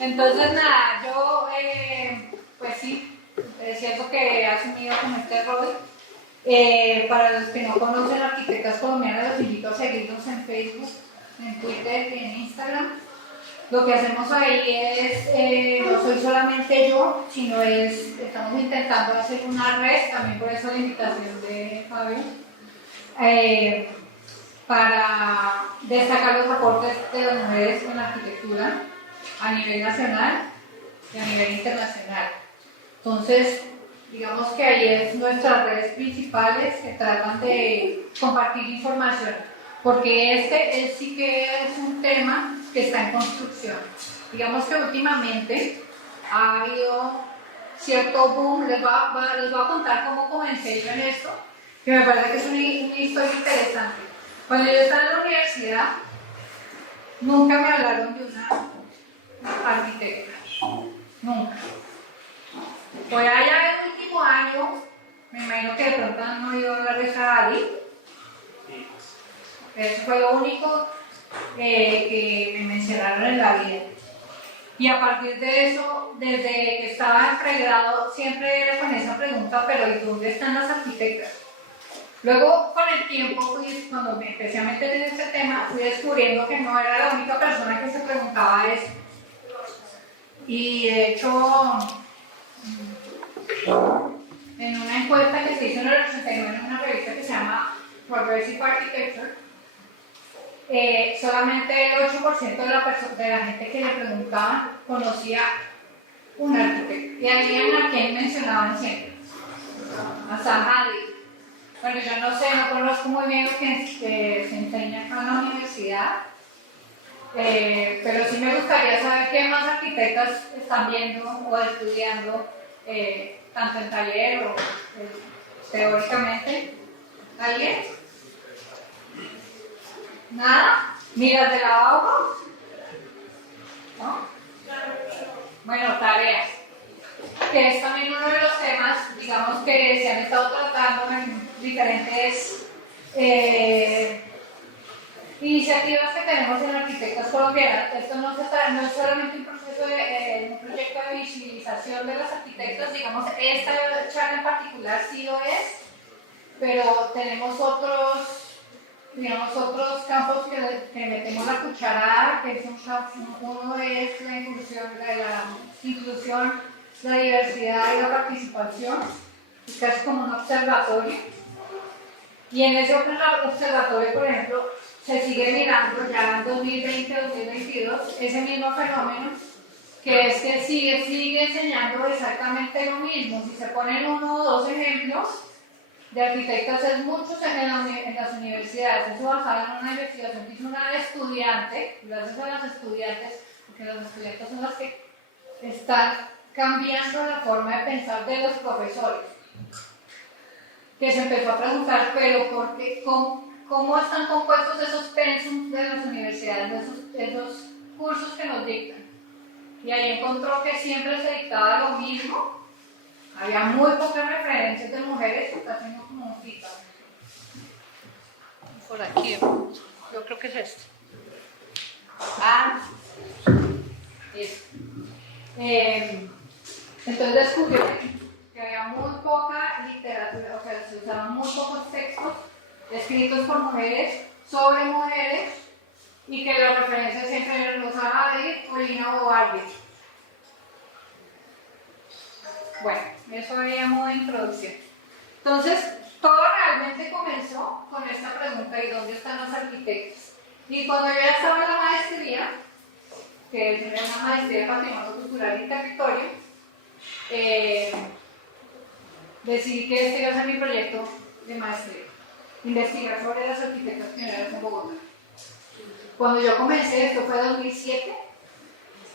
Entonces, nada, yo, pues sí, es cierto que he asumido como este rol. Para los que no conocen Arquitectas Colombianas, los invito a seguirnos en Facebook, en Twitter y en Instagram. Lo que hacemos ahí es, no soy solamente yo, sino estamos intentando hacer una red, también por eso la invitación de Fabio, para destacar los aportes de las mujeres en la arquitectura a nivel nacional y a nivel internacional. Entonces, digamos que ahí es nuestras redes principales que tratan de compartir información, porque este sí que es un tema que está en construcción. Digamos que últimamente ha habido cierto boom. Les voy a contar cómo comencé yo en esto, que me parece que es una historia interesante. Cuando yo estaba en la universidad, nunca me hablaron de una arquitecta, nunca. Por allá el último año, me imagino que de pronto han oído hablar de Sahadi. Eso fue lo único que me mencionaron en la vida. Y a partir de eso, desde que estaba en pregrado, siempre era con esa pregunta, pero ¿y dónde están las arquitectas? Luego, con el tiempo, cuando me empecé a meter en este tema, fui descubriendo que no era la única persona que se preguntaba eso. Y de hecho, en una encuesta que se hizo en el 89 en una revista que se llama Progressive Architecture, solamente el 8% de la gente que le preguntaba conocía un arquitecto. Y adivinen a quién mencionaban siempre: a Zaha Hadid. Bueno, yo no sé, no conozco muy bien lo que se enseña acá en la universidad, pero sí me gustaría saber qué más arquitectas están viendo o estudiando, tanto en taller o teóricamente. ¿Alguien? ¿Nada? ¿Miras de lavabo? ¿No? Bueno, tareas, que es también uno de los temas, digamos, que se han estado tratando en diferentes iniciativas que tenemos en Arquitectas Colombianas. Esto no es solamente un proceso un proyecto de visibilización de las arquitectas, digamos, esta charla en particular sí lo es, pero tenemos otros campos que metemos la cucharada, que son uno es la inclusión, la diversidad y la participación, que es como un observatorio. Y en ese observatorio, por ejemplo, se sigue mirando ya en 2020-2022 ese mismo fenómeno, que es que sigue enseñando exactamente lo mismo. Si se ponen uno o dos ejemplos de arquitectas, es muchos en las universidades. Eso basado en una investigación que hizo una estudiante, gracias a las estudiantes, porque las estudiantes son las que están cambiando la forma de pensar de los profesores, que se empezó a preguntar, pero ¿por qué? ¿Cómo están compuestos esos pensums de las universidades, de esos cursos que nos dictan? Y ahí encontró que siempre se dictaba lo mismo. Había muy pocas referencias de mujeres. Está haciendo como un feedback. Por aquí, yo creo que es esto. Eso. Entonces descubrió que había muy poca literatura, o sea, se usaban muy pocos textos escritos por mujeres sobre mujeres, y que las referencias siempre eran los Zaha Hadid, Polina o Barbie. Bueno, eso había modo de introducción. Entonces, todo realmente comenzó con esta pregunta: ¿y dónde están los arquitectos? Y cuando yo ya estaba en la maestría, que es una maestría de Patrimonio Cultural y Territorio, decidí que este iba a ser mi proyecto de maestría: investigar sobre las arquitectas pioneras en Bogotá. Cuando yo comencé, esto fue en 2007,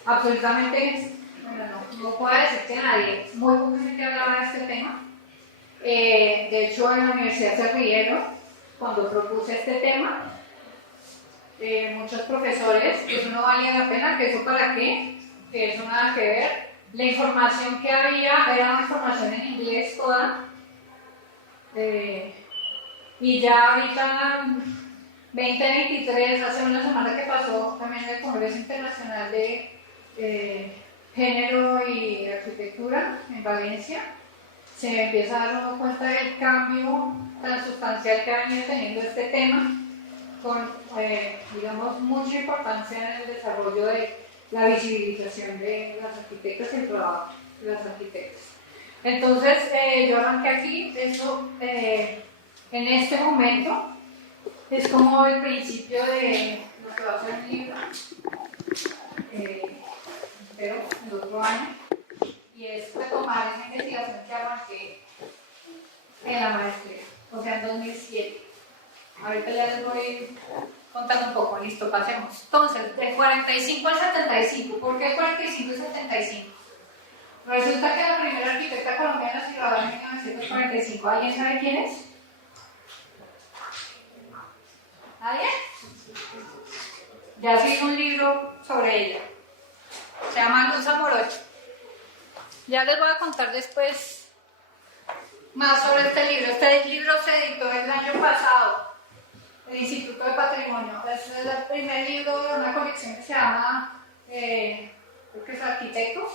absolutamente, bueno, no puedo decir que nadie, muy poca gente hablaba de este tema. De hecho, en la universidad se rieron cuando propuse este tema. Muchos profesores, que eso no valía la pena, que eso para qué, que eso nada que ver. La información que había era una información en inglés toda. Y ya ahorita, 2023, hace una semana que pasó también el Congreso Internacional de género y arquitectura en Valencia, se empieza a dar uno cuenta del cambio tan sustancial que ha venido teniendo este tema, con, digamos, mucha importancia en el desarrollo de la visibilización de las arquitectas y el trabajo de las arquitectas. Entonces, yo arranqué aquí, eso en este momento es como el principio de lo que va a ser el libro, pero el otro año, y es retomar esa investigación que arranqué en la maestría, o sea, en 2007. Ahorita ya les voy contando un poco, listo, pasemos. Entonces, del 45 al 75, ¿por qué 45 y 75? Resulta que la primera arquitecta colombiana se graduó en 1945. ¿Alguien sabe quién es? ¿Nadie? Ya escribí un libro sobre ella. Se llama Luz Amorocho. Ya les voy a contar después más sobre este libro. Este libro se editó el año pasado, el Instituto de Patrimonio. Este es el primer libro de una colección que se llama, creo que es Arquitectos.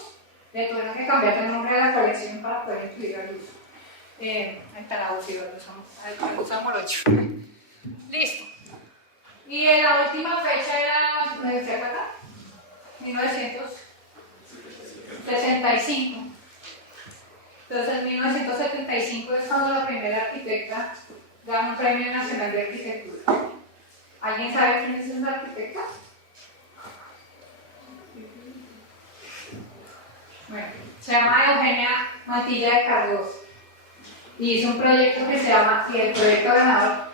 Le tuvieron que cambiar el nombre de la colección para poder incluir a Luz. Ahí está la Luz Amorocho. Listo. Y la última fecha era, ¿se acuerdan? 1965. Entonces, en 1975 es cuando la primera arquitecta gana un premio nacional de arquitectura. ¿Alguien sabe quién es esa arquitecta? Bueno, se llama Eugenia Mantilla de Cardoso y hizo un proyecto que se llama, y el proyecto ganador,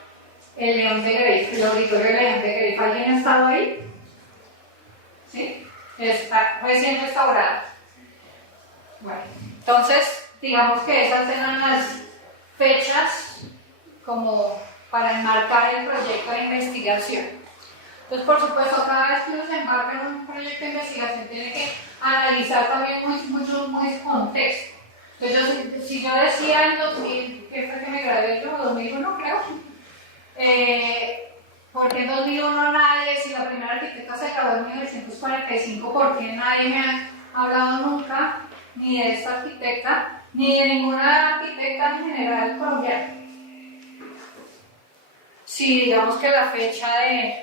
el León de Grey, el auditorio del León de Grey. ¿Alguien ha estado ahí? ¿Sí? Está recién restaurado. Bueno, entonces, digamos que esas eran las fechas como para enmarcar el proyecto de investigación. Entonces, por supuesto, cada vez que uno se embarca en un proyecto de investigación tiene que analizar también mucho contexto. Entonces, si yo decía en 2000, ¿qué fue que me gradué yo? 2001 creo. ¿Por qué en 2001 nadie, si la primera arquitecta se graduó en 1945, por qué nadie me ha hablado nunca ni de esta arquitecta, ni de ninguna arquitecta en general colombiana? Si digamos que la fecha de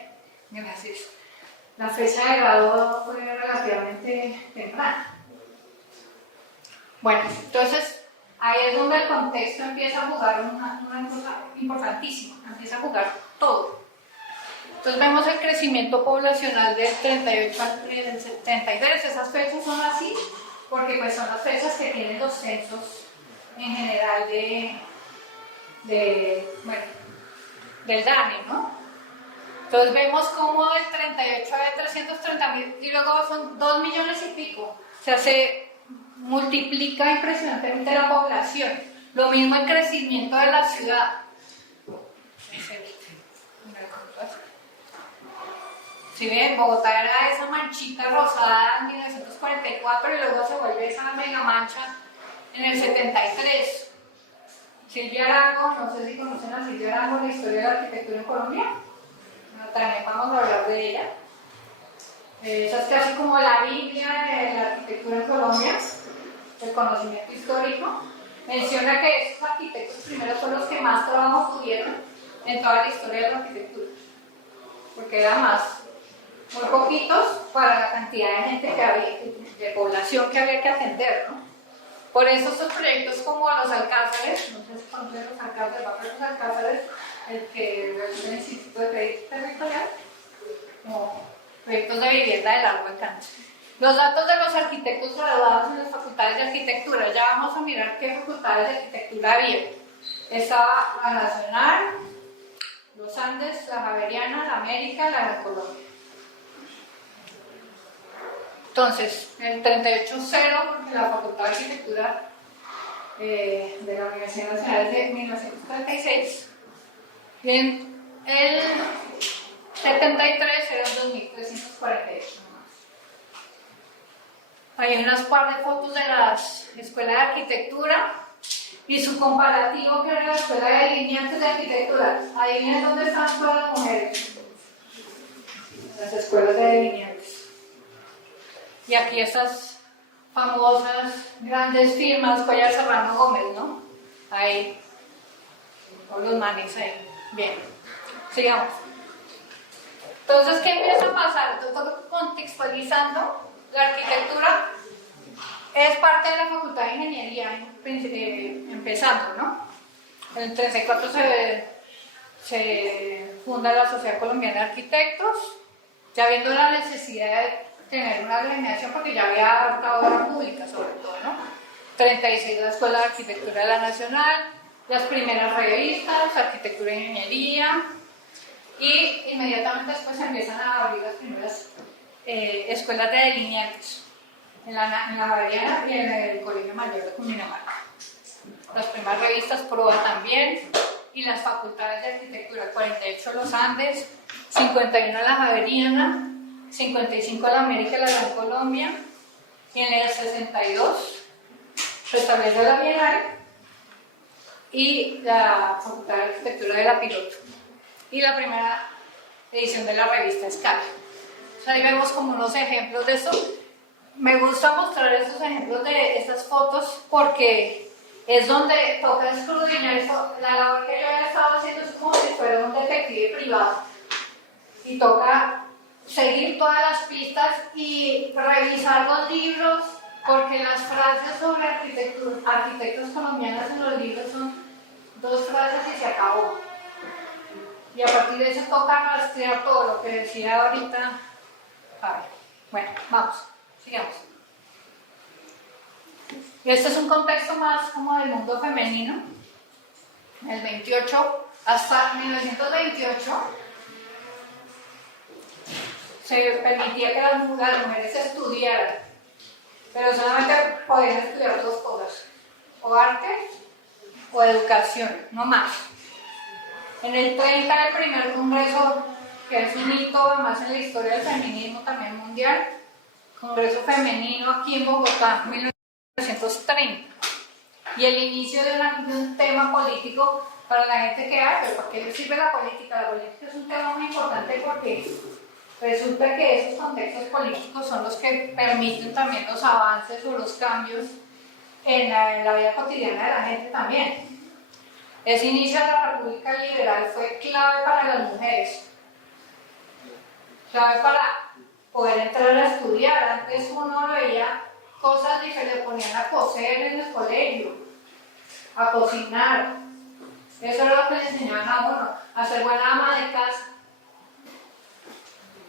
grado fue relativamente temprana. Bueno, entonces ahí es donde el contexto empieza a jugar una cosa importantísima, empieza a jugar todo. Entonces vemos el crecimiento poblacional del 38 al 73, esas fechas son así porque pues son las fechas que tienen los censos en general del DANE, ¿no? Entonces vemos como del 38 a 330.000 y luego son 2 millones y pico, o sea, se multiplica impresionantemente la población. Lo mismo el crecimiento de la ciudad. Si ven, Bogotá era esa manchita rosada en 1944 y luego se vuelve esa mega mancha en el 73. Silvia Arango, no sé si conocen a Silvia Arango, la historia de la arquitectura en Colombia. También vamos a hablar de ella. Esa es casi como la Biblia de la arquitectura en Colombia, el conocimiento histórico. Menciona que esos arquitectos primeros son los que más trabajo tuvieron en toda la historia de la arquitectura, porque eran muy poquitos para la cantidad de gente que había, de población que había que atender, ¿no? Por eso estos proyectos como los alcázares, no sé si conocen los alcázares, los alcázares, el que realizó el Instituto de Crédito Territorial, como proyectos de vivienda de largo alcance. Los datos de los arquitectos graduados en las facultades de arquitectura, ya vamos a mirar qué facultades de arquitectura había. Estaba la Nacional, los Andes, la Javeriana, la América, la de Colombia. Entonces, el 38-0, porque la Facultad de Arquitectura de la Universidad Nacional es de 1936. Bien, el 73 eran 2.348. Hay unas par de fotos de las escuelas de arquitectura y su comparativo que era la escuela de delineantes de arquitectura. Adivinen dónde están todas las mujeres. Las escuelas de delineantes. Y aquí estas famosas grandes firmas, Collar Serrano Gómez, ¿no? Ahí, con los manes ahí. Bien, sigamos. Entonces, ¿qué empieza a pasar? Entonces, contextualizando, la arquitectura es parte de la Facultad de Ingeniería, empezando, ¿no? En el 34 se funda la Sociedad Colombiana de Arquitectos, ya viendo la necesidad de tener una agremiación, porque ya había harta obra pública, sobre todo, ¿no? 36 la Escuela de Arquitectura de la Nacional, las primeras revistas, Arquitectura e Ingeniería, y inmediatamente después empiezan a abrir las primeras escuelas de delineantes en la Javeriana y en el Colegio Mayor de Cundinamarca. Las primeras revistas Proa también, y las facultades de arquitectura, 48 Los Andes, 51 la Javeriana, 55 la América y la Gran Colombia, y en el 62 se establece la Bienal y la Facultad de Arquitectura de la Piloto, y la primera edición de la revista Escala. O sea, ahí vemos como unos ejemplos de esto. Me gusta mostrar estos ejemplos de estas fotos porque es donde toca escudriñar esto. La labor que yo he estado haciendo es como si fuera un detective privado y toca seguir todas las pistas y revisar los libros, porque las frases sobre arquitectos colombianos en los libros son 2 frases y se acabó. Y a partir de eso toca rastrear todo lo que decía ahorita. A ver, bueno, vamos, sigamos. Y este es un contexto más como del mundo femenino. En el 28, hasta 1928, se permitía que las mujeres estudiaran, pero solamente podían estudiar 2 cosas, o arte o educación, no más. En el 30, el primer congreso, que es un hito además en la historia del feminismo también mundial, Congreso Femenino aquí en Bogotá, 1930. Y el inicio de un tema político para la gente que hay, pero ¿para qué sirve la política? La política es un tema muy importante porque resulta que esos contextos políticos son los que permiten también los avances o los cambios en la vida cotidiana de la gente también. Ese inicio de la República Liberal fue clave para las mujeres, clave para poder entrar a estudiar. Antes uno veía cosas y se le ponían a coser en el colegio, a cocinar. Eso era lo que le enseñaban a uno, a ser buena ama de casa.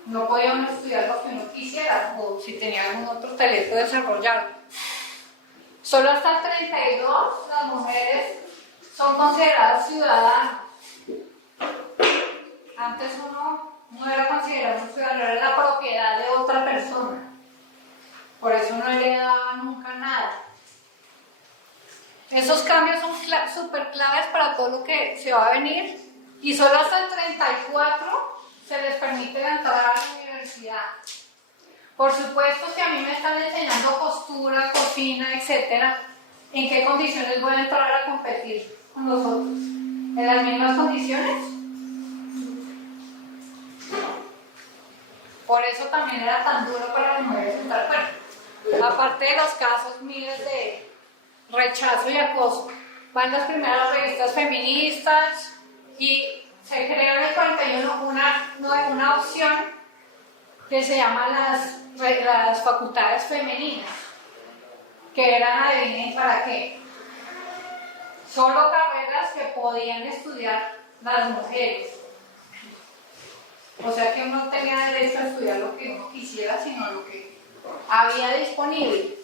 No podía uno estudiar lo que uno quisiera, o si tenía algún otro talento desarrollado. Solo hasta el 32 las mujeres son consideradas ciudadanas. Antes uno no era considerado un ciudadano, era la propiedad de otra persona. Por eso no heredaba nunca nada. Esos cambios son súper claves para todo lo que se va a venir, y solo hasta el 34 se les permite entrar a la universidad. Por supuesto que a mí me están enseñando costura, cocina, etc. ¿En qué condiciones voy a entrar a competir con los otros? ¿En las mismas condiciones? Por eso también era tan duro para las mujeres entrar. Bueno, aparte de los casos miles de rechazo y acoso, van las primeras revistas feministas y se crea en el 41 una opción que se llama las facultades femeninas, que eran, adivinen para qué, solo carreras que podían estudiar las mujeres. O sea que uno tenía derecho a estudiar lo que uno quisiera, sino lo que había disponible.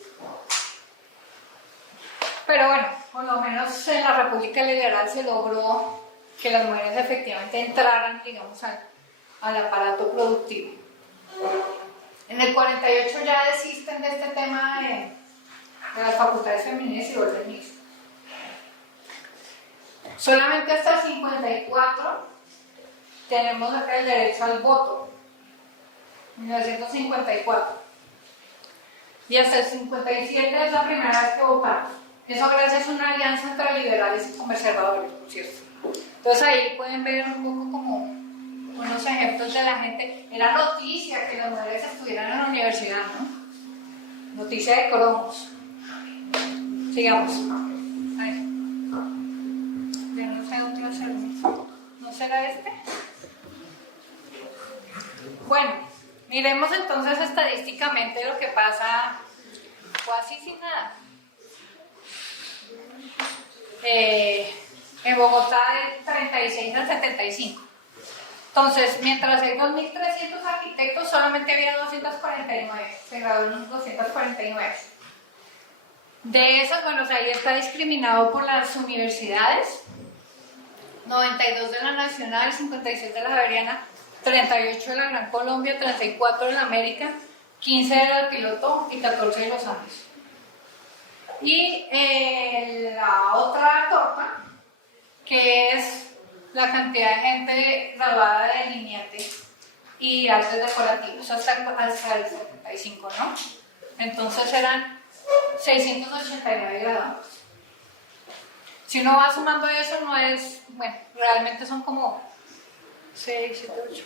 Pero bueno, por lo menos en la República Liberal se logró que las mujeres efectivamente entraran, digamos, al aparato productivo. En el 48 ya desisten de este tema de las facultades femeninas y orden mixto. Solamente hasta el 54 tenemos acá el derecho al voto, 1954. Y hasta el 57 es la primera vez que votamos. Eso gracias a una alianza entre liberales y conservadores, por cierto. Entonces ahí pueden ver un poco como unos ejemplos de la gente. Era noticia que las mujeres estuvieran en la universidad, ¿no? Noticia de cromos. Sigamos. Ay. Ya no sé dónde va a ser. ¿No será este? Bueno, miremos entonces estadísticamente lo que pasa casi sin nada. En Bogotá del 36 al 75. Entonces, mientras hay 2.300 arquitectos, solamente había 249, se graduaron 249. De esas, bueno, o sea, ahí está discriminado por las universidades, 92 de la Nacional, 56 de la Javeriana, 38 de la Gran Colombia, 34 de la América, 15 de la Piloto y 14 de los Andes. Y la otra torta, que es la cantidad de gente graduada de lineate y artes decorativos hasta el 75, ¿no? Entonces eran 689 graduados. Si uno va sumando eso, no es, bueno, realmente son como 6, 7, 8.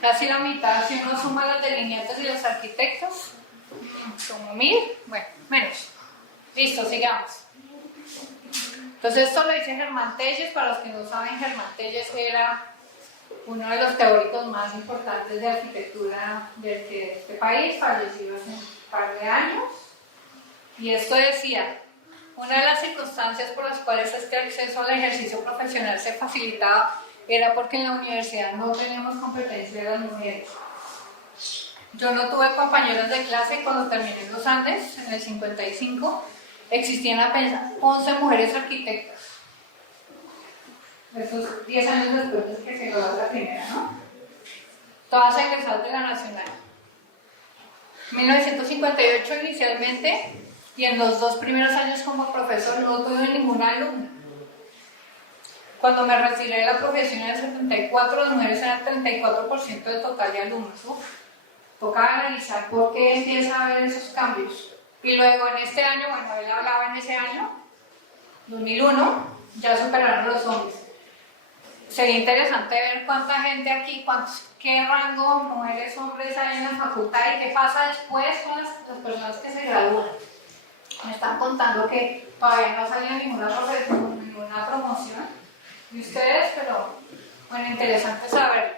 Casi la mitad, si uno suma los delineantes y los arquitectos, como 1000, bueno, menos. Listo, sigamos. Entonces esto lo dice Germán Telles. Para los que no saben, Germán Telles era uno de los teóricos más importantes de arquitectura de este país, fallecido hace un par de años. Y esto decía: una de las circunstancias por las cuales este acceso al ejercicio profesional se facilitaba era porque en la universidad no teníamos competencia de las mujeres. Yo no tuve compañeros de clase cuando terminé en los Andes, en el 55, existían apenas 11 mujeres arquitectas. Estos 10 años después de que se graduó la primera, ¿no? Todas egresadas de la Nacional. 1958 inicialmente, y en los 2 primeros años como profesor no tuve ninguna alumna. Cuando me retiré de la profesión en el 74, las mujeres eran 34% del total de alumnos. Toca analizar por qué empieza a haber esos cambios. Y luego en este año, bueno, él hablaba en ese año, 2001, ya superaron los hombres. Sería interesante ver cuánta gente aquí, qué rango mujeres, hombres hay en la facultad y qué pasa después con las personas que se gradúan. Me están contando que todavía no salió ninguna promoción de ustedes, pero bueno, interesante saberlo.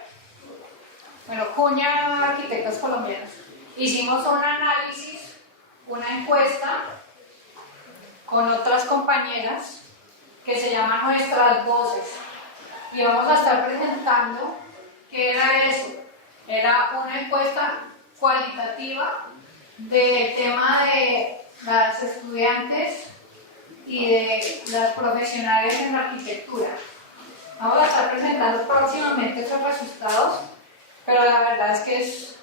Bueno, Cuña, arquitectas colombianas. Hicimos un análisis, una encuesta con otras compañeras que se llama Nuestras Voces. Y vamos a estar presentando qué era eso. Era una encuesta cualitativa del tema de las estudiantes y de las profesionales en la arquitectura. Vamos a estar presentando próximamente esos resultados, pero la verdad es que es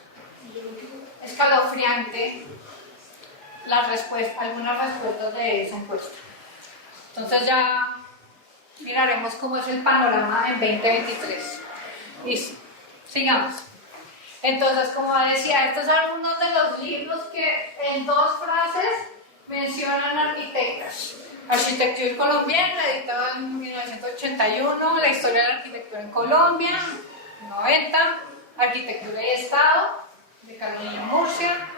escalofriante algunas respuestas de esa encuesta. Entonces ya miraremos cómo es el panorama en 2023. Listo, sigamos. Entonces, como decía, estos son algunos de los libros que en 2 frases mencionan arquitectas. Arquitectura colombiana, editado en 1981, La historia de la arquitectura en Colombia, 90, Arquitectura y Estado, de Carolina Murcia,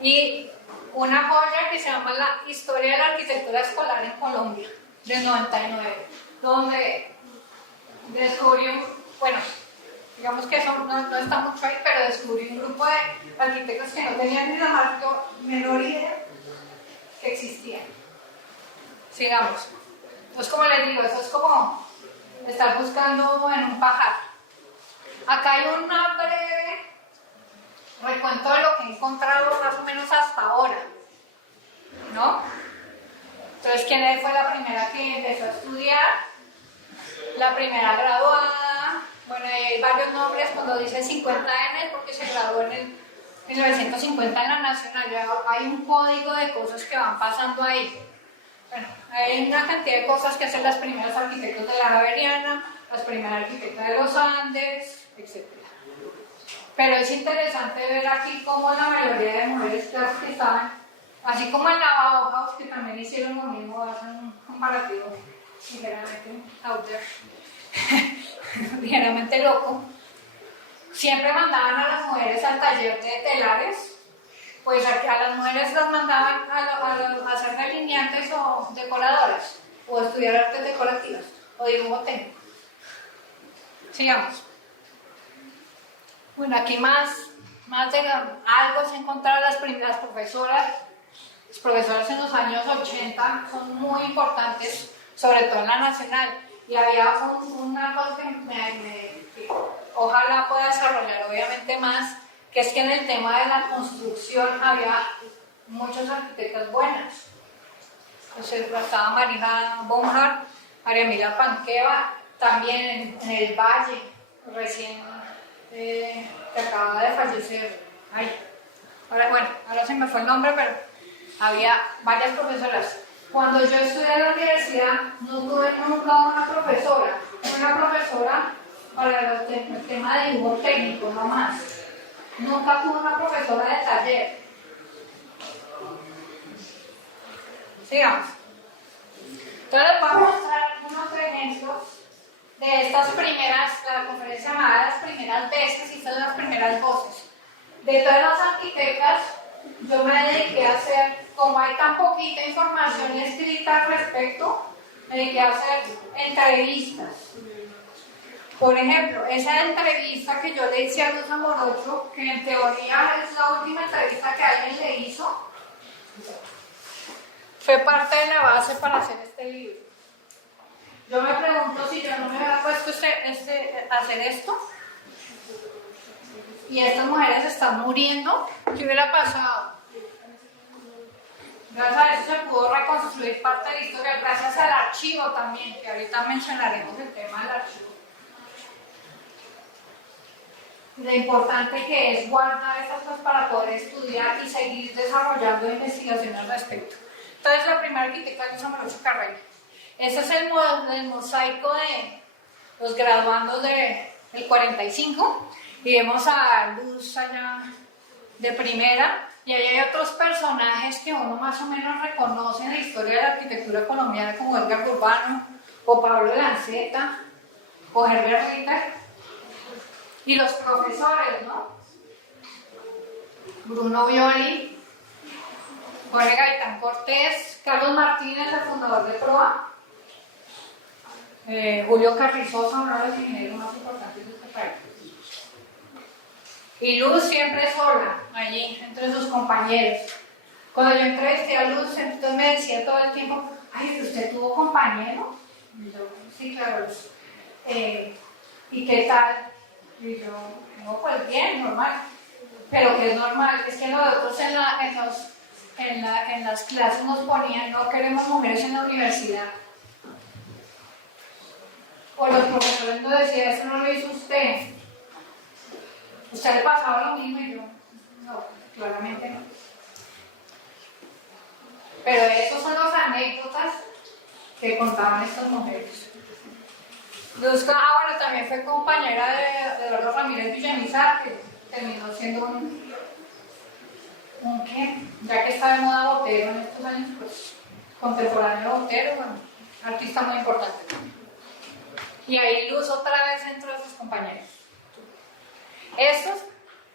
y una joya que se llama La historia de la arquitectura escolar en Colombia, del 99, donde descubrió, bueno, digamos que eso no está mucho ahí, pero descubrí un grupo de arquitectos que no tenían ni la menor idea que existían. Sigamos. Entonces, como les digo, eso es como estar buscando en un pajar. Acá hay un breve recuento de lo que he encontrado más o menos hasta ahora, ¿no? Entonces, ¿quién fue la primera que empezó a estudiar? La primera graduada. Bueno, hay varios nombres cuando dice 50N porque se graduó en el 1950 en la Nacional. Hay un código de cosas que van pasando ahí. Bueno, hay una cantidad de cosas que hacen las primeras arquitectos de la Javeriana, las primeras arquitectas de los Andes, etc. Pero es interesante ver aquí cómo la mayoría de mujeres que estaban, así como en la Bauhaus, que también hicieron lo mismo, hacen un comparativo ligeramente out there, ligeramente loco, siempre mandaban a las mujeres al taller de telares Pues a las mujeres las mandaban a hacer delineantes o decoradoras, o estudiar artes decorativas, o dibujo técnico. Sigamos. Bueno, aquí más de algo se encontraron las primeras profesoras. Las profesoras en los años 80 son muy importantes, sobre todo en la nacional. Y había una cosa que ojalá pueda desarrollar obviamente más, que es que en el tema de la construcción había muchas arquitectas buenas. Entonces estaba Marija Bonhart, María Emilia Panqueva, también en el Valle, recién que acaba de fallecer. Ahora se me fue el nombre, pero había varias profesoras. Cuando yo estudié en la universidad, no tuve nunca una profesora para el tema de dibujo técnico, no más. Nunca tuve una profesora de taller. Sigamos. Entonces les voy a mostrar algunos ejemplos de estas primeras, la conferencia llamada las primeras veces y estas son las primeras voces. De todas las arquitectas, yo me dediqué a hacer, como hay tan poquita información escrita al respecto, me dediqué a hacer entrevistas. Por ejemplo, esa entrevista que yo le hice a Luz Amorocho, que en teoría es la última entrevista que alguien le hizo, fue parte de la base para hacer este libro. Yo me pregunto si yo no me hubiera puesto a hacer esto y estas mujeres están muriendo, ¿qué hubiera pasado? Gracias a eso se pudo reconstruir parte de la historia, gracias al archivo también, que ahorita mencionaremos el tema del archivo. Lo importante que es guardar estas cosas para poder estudiar y seguir desarrollando investigaciones al respecto. Entonces, la primera arquitecta es Luz Amorocho Carreño. Este es el mosaico de los graduandos del 45 y vemos a Luz allá de primera y ahí hay otros personajes que uno más o menos reconoce en la historia de la arquitectura colombiana como Edgar Urbano o Pablo Lanceta o Herbert Ritter y los profesores, ¿no? Bruno Violi, Jorge Gaitán Cortés, Carlos Martínez, el fundador de PROA, Julio Carrizosa, uno de los ingenieros más importantes de este país. Y Luz siempre sola, allí, entre sus compañeros. Cuando yo entrevisté a Luz, entonces me decía todo el tiempo, ay, ¿usted tuvo compañero? Y yo, sí, claro, Luz. ¿Y qué tal? Y yo, no, pues bien, normal. Pero que es normal, es que nosotros en las clases nos ponían, no queremos mujeres en la universidad. O los profesores nos decían, eso no lo hizo usted. ¿Usted le pasaba lo mismo? Y yo, no, claramente no. Pero esos son las anécdotas que contaban estas mujeres. Luz, bueno, también fue compañera de Eduardo Ramírez Villamizar, que terminó siendo un ¿qué? Ya que está de moda Botero en estos años, pues contemporáneo de Botero, bueno, artista muy importante. Y ahí Luz otra vez entró a sus compañeros.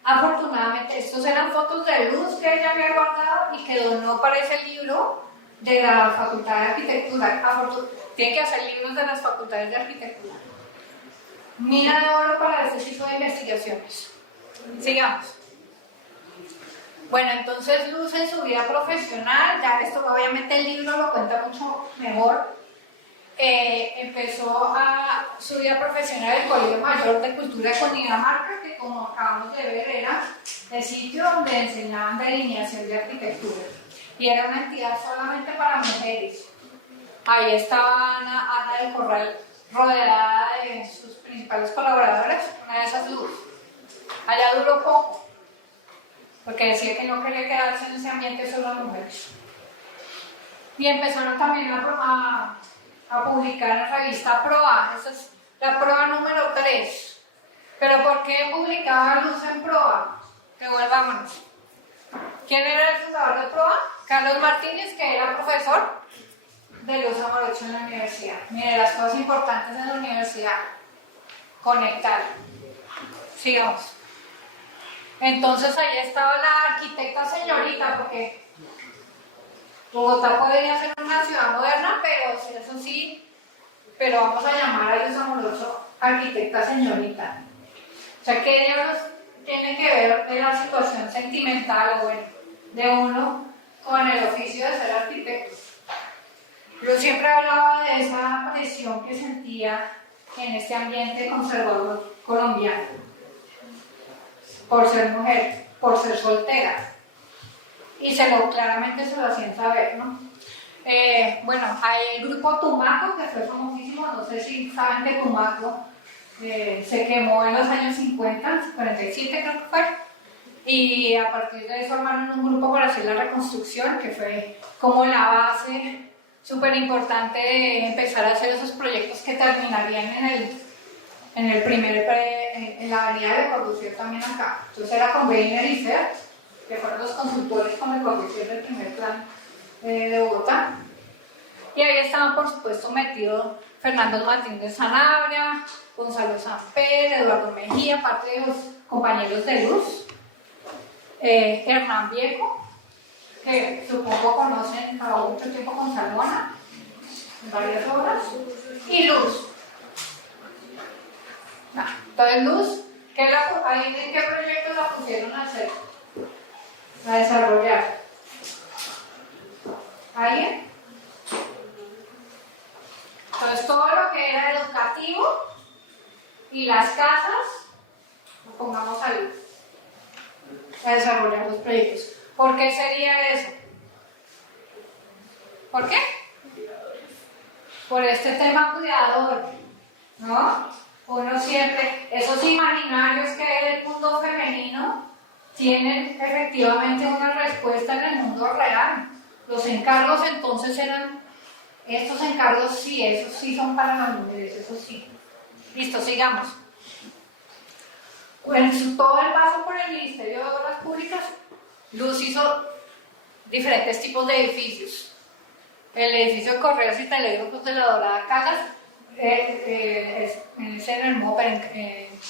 Afortunadamente, estos eran fotos de Luz que ella había guardado y que donó para ese libro de la Facultad de Arquitectura. Tiene que hacer libros de las facultades de arquitectura. Mina de oro para este tipo de investigaciones. Sigamos. Bueno, entonces Luz en su vida profesional, ya esto obviamente el libro lo cuenta mucho mejor, empezó su vida profesional en el Colegio Mayor de Cultura de Cundinamarca, que como acabamos de ver era el sitio donde enseñaban delineación de arquitectura y era una entidad solamente para mujeres. Ahí estaba Ana del Corral rodeada de sus principales colaboradoras, una de esas Luz. Allá duró poco, porque decía que no quería quedarse en ese ambiente solo de mujeres. Y empezaron también a publicar en la revista PROA, esa es la PROA número 3. ¿Pero por qué publicaba Luz en PROA? Devolvámonos. ¿Quién era el fundador de PROA? Carlos Martínez, que era profesor de Luz Amorocho en la universidad. Miren, las cosas importantes en la universidad. Conectar. Sigamos. Entonces ahí estaba la arquitecta señorita, porque Bogotá podría ser una ciudad moderna, pero eso sí, pero vamos a llamar a Luz Amoroso arquitecta señorita. O sea, ¿qué diablos tiene que ver de la situación sentimental, bueno, de uno con el oficio de ser arquitecto? Yo siempre hablaba de esa presión que sentía en este ambiente conservador colombiano, por ser mujer, por ser soltera, y claramente se lo hacían saber, ¿no? Bueno, hay el grupo Tumaco, que fue famosísimo, no sé si saben que Tumaco se quemó en los años 50, 47 creo que fue, y a partir de eso armaron un grupo para hacer la reconstrucción, que fue como la base súper importante de empezar a hacer esos proyectos que terminarían en la avenida de Le Corbusier también acá. Entonces era con Weiner y Fer, que fueron los consultores con Le Corbusier del primer plan de Bogotá. Y ahí estaban, por supuesto, metidos Fernando Martín de Sanabria, Gonzalo Samper, Eduardo Mejía, parte de los compañeros de Luz, Hernán Viejo, que supongo conocen, trabajó mucho tiempo con Salmona, en varias obras, y Luz. Entonces Luz, ¿en qué proyecto la pusieron a hacer? A desarrollar. ¿Alguien? Entonces todo lo que era educativo y las casas, lo pongamos a Luz, a desarrollar los proyectos. ¿Por qué sería eso? ¿Por qué? Por este tema cuidador, ¿no? Uno siempre, esos imaginarios que hay del mundo femenino tienen efectivamente una respuesta en el mundo real. Los encargos entonces eran, estos encargos sí, esos sí son para las mujeres, eso sí. Listo, sigamos. En todo el paso por el Ministerio de Obras Públicas, Luz hizo diferentes tipos de edificios. El edificio de Correos y Telégrafos de la Dorada Calas es en el MOP,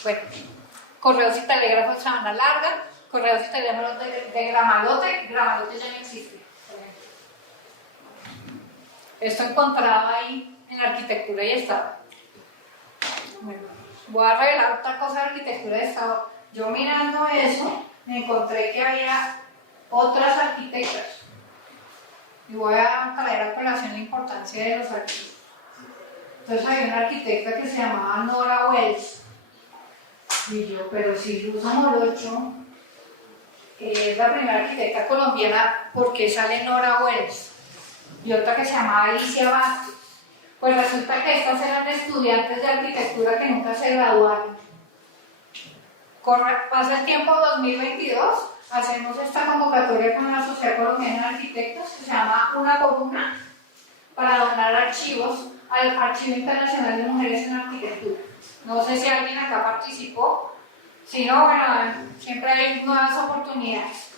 bueno, Correos y Telégrafos de Sabana Larga, Correos y Telégrafos de Gramalote ya no existe. Esto encontraba ahí en la arquitectura y estado. Bueno, voy a revelar otra cosa de arquitectura y estado. Yo mirando eso, me encontré que había otras arquitectas. Y voy a traer a colación la importancia de los arquitectos. Entonces había una arquitecta que se llamaba Nora Wells. Y yo, pero si Luz Amoroso es la primera arquitecta colombiana, ¿por qué sale Nora Wells? Y otra que se llamaba Alicia Vázquez. Pues resulta que estas eran estudiantes de arquitectura que nunca se graduaron. Pasa el tiempo 2022, hacemos esta convocatoria con la Sociedad Colombiana de Arquitectos que se llama Una por Una, para donar archivos al Archivo Internacional de Mujeres en Arquitectura. No sé si alguien acá participó, si no, bueno, siempre hay nuevas oportunidades.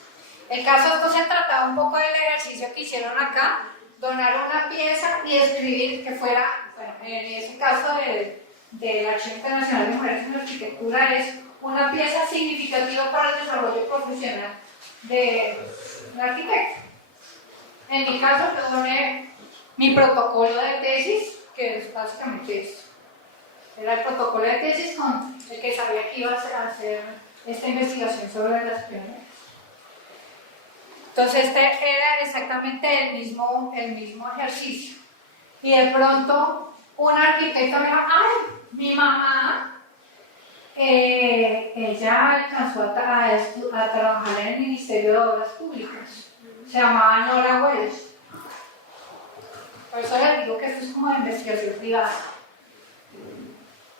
El caso, esto se trataba un poco del ejercicio que hicieron acá, donar una pieza y escribir que fuera, bueno, en ese caso del Archivo Internacional de Mujeres en Arquitectura es una pieza significativa para el desarrollo profesional de un arquitecto. En mi caso, yo doné mi protocolo de tesis, que es básicamente esto. Era el protocolo de tesis con el que sabía que iba a hacer esta investigación sobre las pioneras. Entonces, este era exactamente el mismo ejercicio. Y de pronto, un arquitecto me dijo, ¡ay, mi mamá! Ella alcanzó a trabajar en el Ministerio de Obras Públicas. Se llamaba Nora Wells. Por eso les digo que esto es como de investigación privada.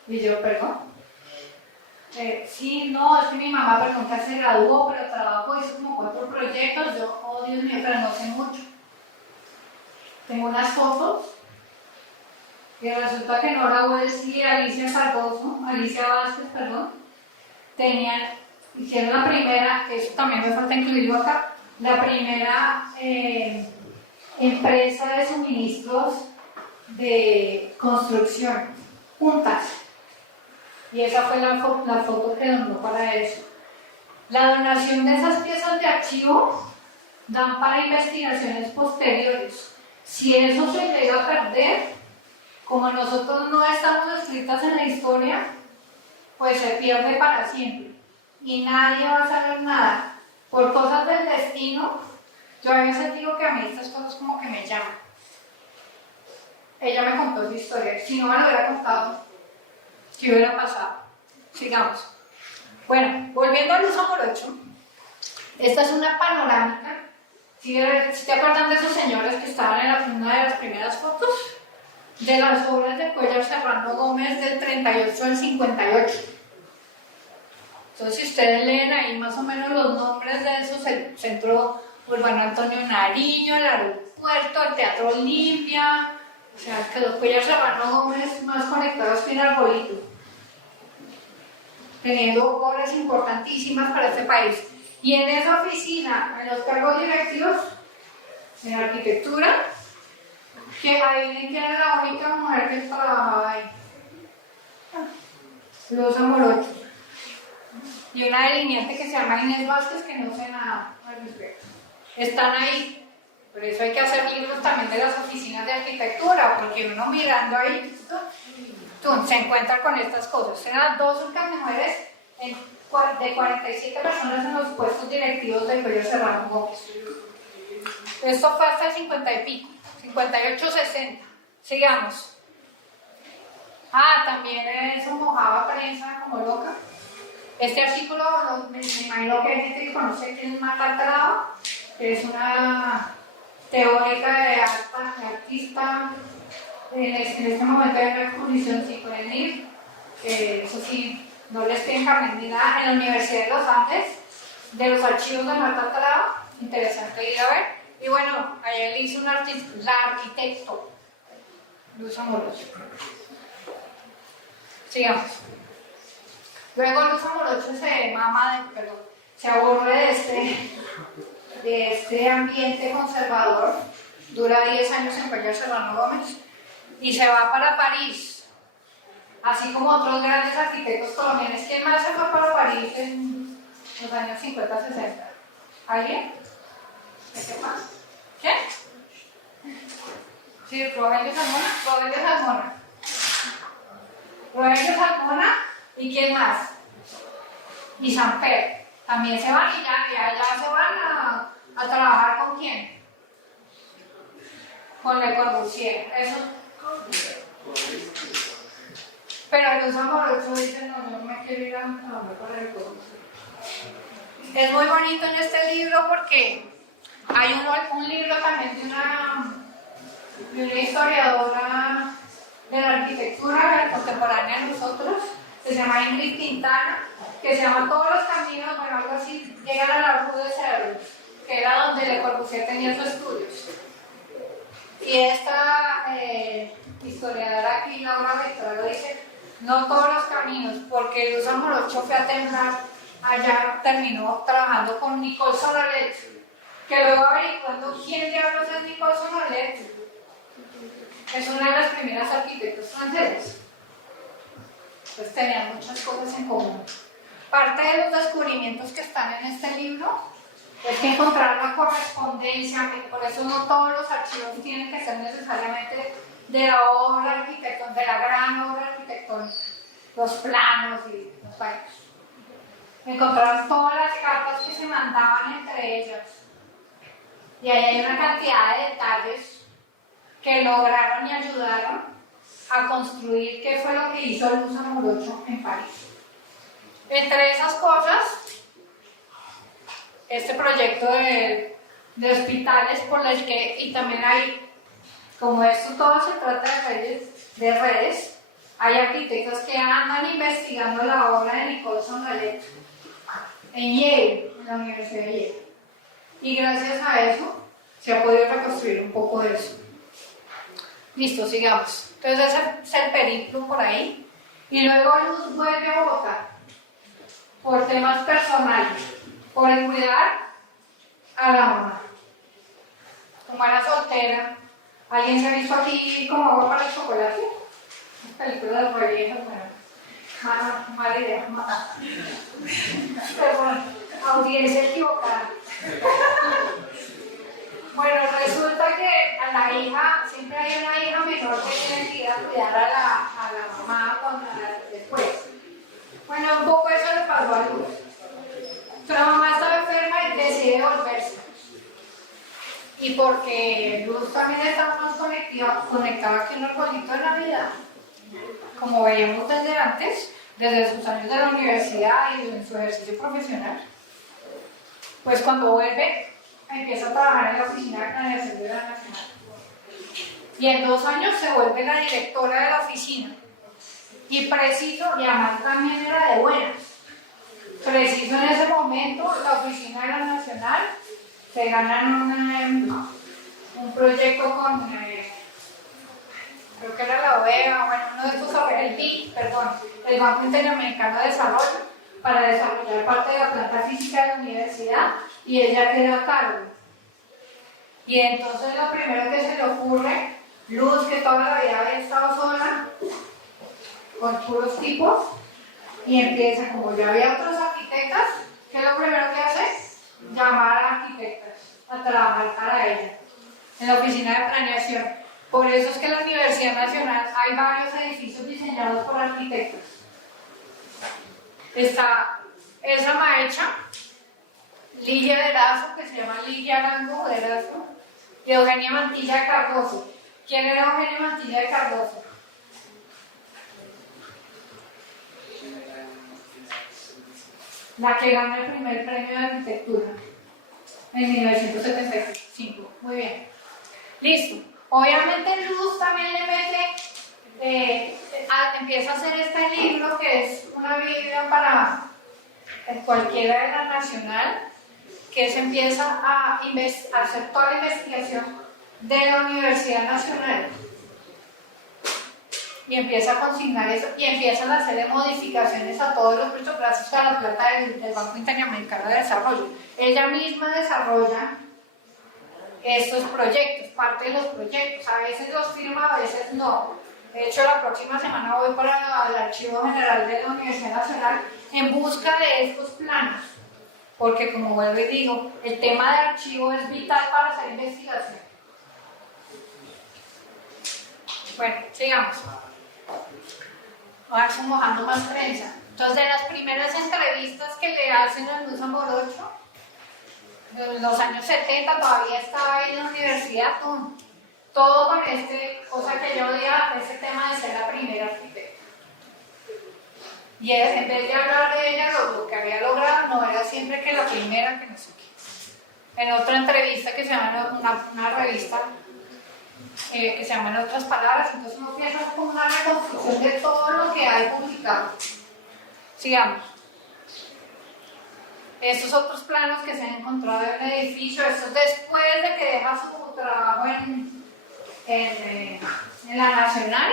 Y yo, perdón. Sí, no, es que mi mamá nunca se graduó, pero trabajó, hizo como 4 proyectos. Yo, oh Dios mío, pero no sé mucho. Tengo unas fotos. Y resulta que Nora Wells y Alicia Vázquez, hicieron la primera, eso también me falta incluirlo acá, la primera empresa de suministros de construcción, juntas. Y esa fue la foto que donó para eso. La donación de esas piezas de archivo dan para investigaciones posteriores. Si eso se llega a perder, como nosotros no estamos escritas en la historia, pues se pierde para siempre. Y nadie va a saber nada. Por cosas del destino, yo a veces digo que a mí estas cosas como que me llaman. Ella me contó su historia. Si no me lo hubiera contado, ¿qué hubiera pasado? Sigamos. Bueno, volviendo a Luz Amorocho, esta es una panorámica. ¿Sí te acuerdan de esos señores que estaban en una de las primeras fotos? De las obras de Cuéllar Serrano Gómez del 38 al 58. Entonces, si ustedes leen ahí más o menos los nombres de esos, el Centro Urbano Antonio Nariño, el aeropuerto, el Teatro Olimpia, o sea, que los Cuéllar Serrano Gómez más conectados que en Arbolito, teniendo obras importantísimas para este país. Y en esa oficina, en los cargos directivos, en arquitectura, que adivinen quién era la única mujer que trabajaba ahí. Luz Amorocho. Y una delineante que se llama Inés Vázquez, que no sé nada al respecto. Están ahí. Por eso hay que hacer libros también de las oficinas de arquitectura, porque uno mirando ahí, se encuentra con estas cosas. Eran dos únicas mujeres de 47 personas en los puestos directivos del Cuéllar Serrano Gómez. Esto fue hasta el 50 y pico, 58, 60. Sigamos. También eso mojaba prensa como loca. Este artículo, me imagino que hay gente que conoce quién es Marta Alcalá, que es una teórica de artista. En este momento hay una exposición, si pueden ir. Eso sí, no les tienen carnet ni nada, en la Universidad de los Andes, de los archivos de Marta Alcalá. Interesante ir a ver. Y bueno, ayer hizo la arquitecto Luz Amorocho. Sigamos. Luego Luz Amorocho se aburre de este ambiente conservador. Dura 10 años en Cuéllar Serrano Gómez y se va para París, así como otros grandes arquitectos colombianos. ¿Quién más se fue para París en los años 50, 60? ¿Alguien? ¿Qué más? ¿Quién? Sí, Rogelio Salmona. Rogelio Salmona, ¿y quién más? Y Samper. También se van y ya se van a trabajar ¿con quién? Con Le Corbusier. Eso. Pero Luz Amorocho dice, no, yo me quiero ir a trabajar con Le Corbusier. Es muy bonito en este libro porque hay un libro también de una historiadora de la arquitectura contemporánea de nosotros, que se llama Ingrid Quintana, que se llama Todos los caminos, bueno, algo así, llegan a la Rue de Cerro, que era donde Le Corbusier tenía sus estudios. Y esta historiadora aquí, Laura Betrado, dice, no todos los caminos, porque Luz Amorocho fue a temblar allá, terminó trabajando con Nicole Sonolet, que luego averiguando quién diablos es Nicole Sonolet, es una de las primeras arquitectos franceses. Pues tenían muchas cosas en común. Parte de los descubrimientos que están en este libro es que encontrar la correspondencia, por eso no todos los archivos tienen que ser necesariamente de la obra arquitectónica, de la gran obra arquitectónica, los planos y los fallos. Encontrar todas las cartas que se mandaban entre ellas. Y ahí hay una cantidad de detalles que lograron y ayudaron a construir qué fue lo que hizo Luz Amorocho en París. Entre esas cosas, este proyecto de hospitales por los que, y también hay, como esto todo se trata de redes, hay arquitectos que andan investigando la obra de Nicole Sonolet en Yale, en la Universidad de Yale. Y gracias a eso se ha podido reconstruir un poco de eso. Listo, sigamos. Entonces ese es el periplo por ahí. Y luego Luz vuelve a Bogotá por temas personales, por el cuidar a la mamá. Como era soltera, ¿alguien se ha visto aquí como agua para el chocolate? Las películas de viejas, bueno, mala idea, matar. Pero bueno, Audiencia equivocada. Bueno, resulta que a la hija, siempre hay una hija menor que tiene que ir a cuidar a la mamá después. Bueno, un poco eso le pasó a Luz. Su mamá estaba enferma y decide volverse. Y porque Luz también estaba más conectada que un arbolito de Navidad, como veíamos desde antes, desde sus años de la universidad y en su ejercicio profesional, pues cuando vuelve, empieza a trabajar en la oficina de planeación de la Nacional. Y en 2 años se vuelve la directora de la oficina. Y preciso, y además también era de buenas. Preciso en ese momento, la oficina de la Nacional se ganan un proyecto con, creo que era la OEA, bueno, uno de estos, el BID, perdón, el Banco Interamericano de Desarrollo, para desarrollar parte de la planta física de la universidad, y ella queda a cargo. Y entonces lo primero que se le ocurre, Luz, que toda la vida había estado sola, con puros tipos, y empieza, como ya había otros arquitectas, ¿qué es lo primero que hace? Llamar a arquitectas a trabajar para ella, en la oficina de planeación. Por eso es que en la Universidad Nacional hay varios edificios diseñados por arquitectos. Está Elsa Maecha, Ligia de Erazo, que se llama Ligia Arango de Erazo, y Eugenia Mantilla de Cardoso. ¿Quién era Eugenia Mantilla de Cardoso? La que gana el primer premio de arquitectura en 1975. Muy bien. Listo. Obviamente Luz también le mete, empieza a hacer este libro que es una Biblia para cualquiera de la Nacional, que se empieza a hacer toda la investigación de la Universidad Nacional. Y empieza a consignar eso y empiezan a hacerle modificaciones a todos los proyectos gracias a la plata del Banco Interamericano de Desarrollo. Ella misma desarrolla estos proyectos, parte de los proyectos. A veces los firma, a veces no. De hecho, la próxima semana voy para el Archivo General de la Universidad Nacional en busca de estos planos. Porque, como vuelvo y digo, el tema de archivo es vital para hacer investigación. Bueno, sigamos. Ahora estoy mojando más prensa. Entonces, de las primeras entrevistas que le hacen a Luz Amorocho, en los años 70, todavía estaba ahí en la universidad, todo con cosa que yo odiaba, ese tema de ser la primera arquitecta. Y en vez de hablar de ella, lo que había logrado, no era siempre que la primera, que no sé qué. En otra entrevista que se llama una revista, que se llama En Otras Palabras, entonces uno piensa como una reconstrucción de todo lo que hay publicado. Sigamos. Estos otros planos que se han encontrado en el edificio, esto es después de que deja su trabajo en la Nacional,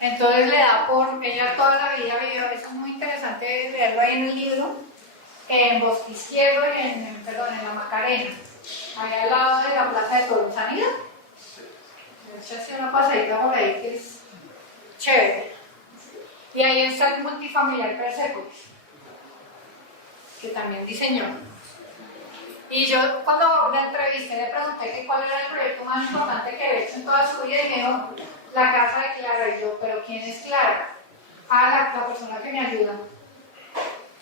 entonces le da por, ella toda la vida vivió, eso es muy interesante leerlo ahí en el libro, en Bosque Izquierdo y en la Macarena, ahí al lado de la Plaza de Toros. ¿Han ido? Se hace una pasadita por ahí que es chévere. Y ahí está el multifamiliar Persépolis, que también diseñó. Y yo cuando la entrevisté le pregunté que cuál era el proyecto más importante que había hecho en toda su vida y me dijo, la casa de Clara. Y yo, ¿pero quién es Clara? La persona que me ayuda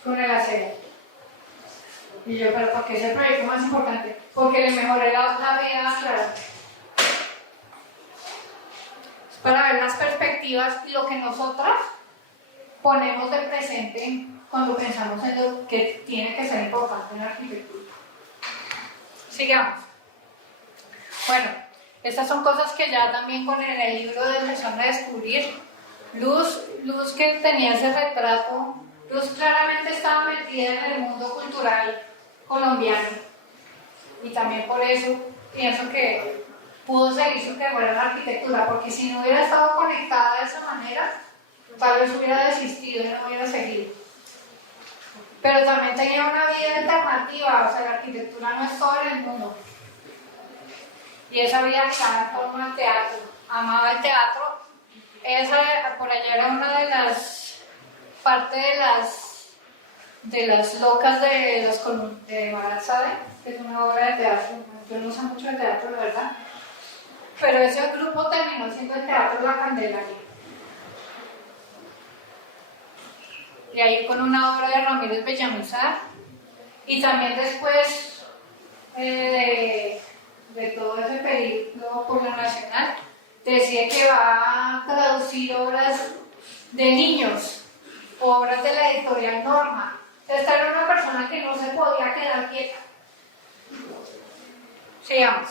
con el aseo. Y yo, ¿pero por qué es el proyecto más importante? Porque le mejoré la vida a Clara. Para ver las perspectivas y lo que nosotras ponemos de presente cuando pensamos en lo que tiene que ser importante en la arquitectura. Sigamos. Bueno, estas son cosas que ya también con el libro de Empezando a Descubrir, Luz que tenía ese retrato, Luz claramente estaba metida en el mundo cultural colombiano y también por eso pienso que pudo seguir su carrera en la arquitectura, porque si no hubiera estado conectada de esa manera, tal vez hubiera desistido y no hubiera seguido. Pero también tenía una vida alternativa, o sea, la arquitectura no es todo en el mundo. Y esa vida estaba en torno al teatro, amaba el teatro. Esa, por allá era una de las, parte de las de las locas de las columnas de Marat Sade, que es una obra de teatro. Yo no sé mucho de teatro, la verdad, pero ese grupo terminó siendo el Teatro La Candelaria. Y ahí con una obra de Ramírez Bellamizar, y también después de todo ese periodo por la Nacional, decía que va a traducir obras de niños, obras de la editorial Norma. Esta era una persona que no se podía quedar quieta. Sigamos.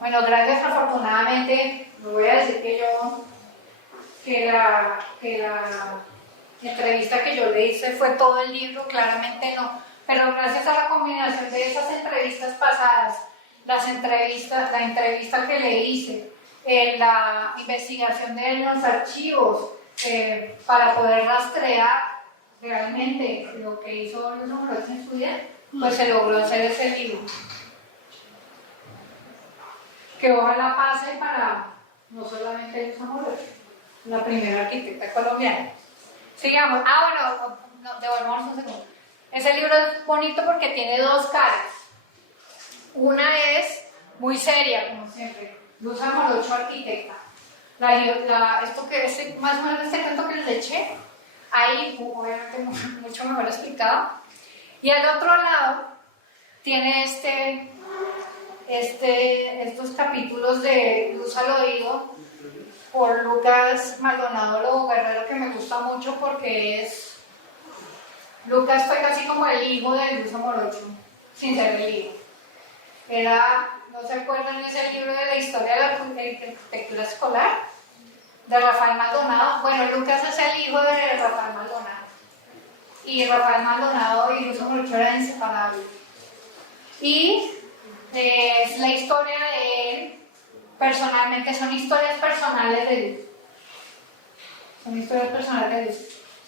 Bueno, gracias, afortunadamente, no voy a decir que la entrevista que yo le hice fue todo el libro, claramente no, pero gracias a la combinación de esas entrevistas pasadas, la entrevista que le hice, la investigación de los archivos, para poder rastrear realmente lo que hizo Luz Amoroso en su vida, pues se logró hacer ese libro. Que ojalá pase para no solamente Luz Amoroso, la primera arquitecta colombiana. Sigamos. Bueno, devolvamos un segundo. Ese libro es bonito porque tiene dos caras. Una es muy seria, como siempre. Luz Amoroso, arquitecta. Esto que es más o menos este cuento que les eché, ahí obviamente mucho mejor explicado. Y al otro lado tiene estos capítulos de Luz al Oído por Lucas Maldonado Lobo Guerrero, que me gusta mucho porque Lucas fue casi como el hijo de Luz Amoroso, sin ser el hijo. ¿No se acuerdan de ese libro de la historia de la arquitectura escolar? De Rafael Maldonado. Bueno, Lucas es el hijo de Rafael Maldonado. Y Rafael Maldonado y Luz Amoroso eran inseparables. Y es la historia de él, personalmente, son historias personales de Luz. Son historias personales de Luz.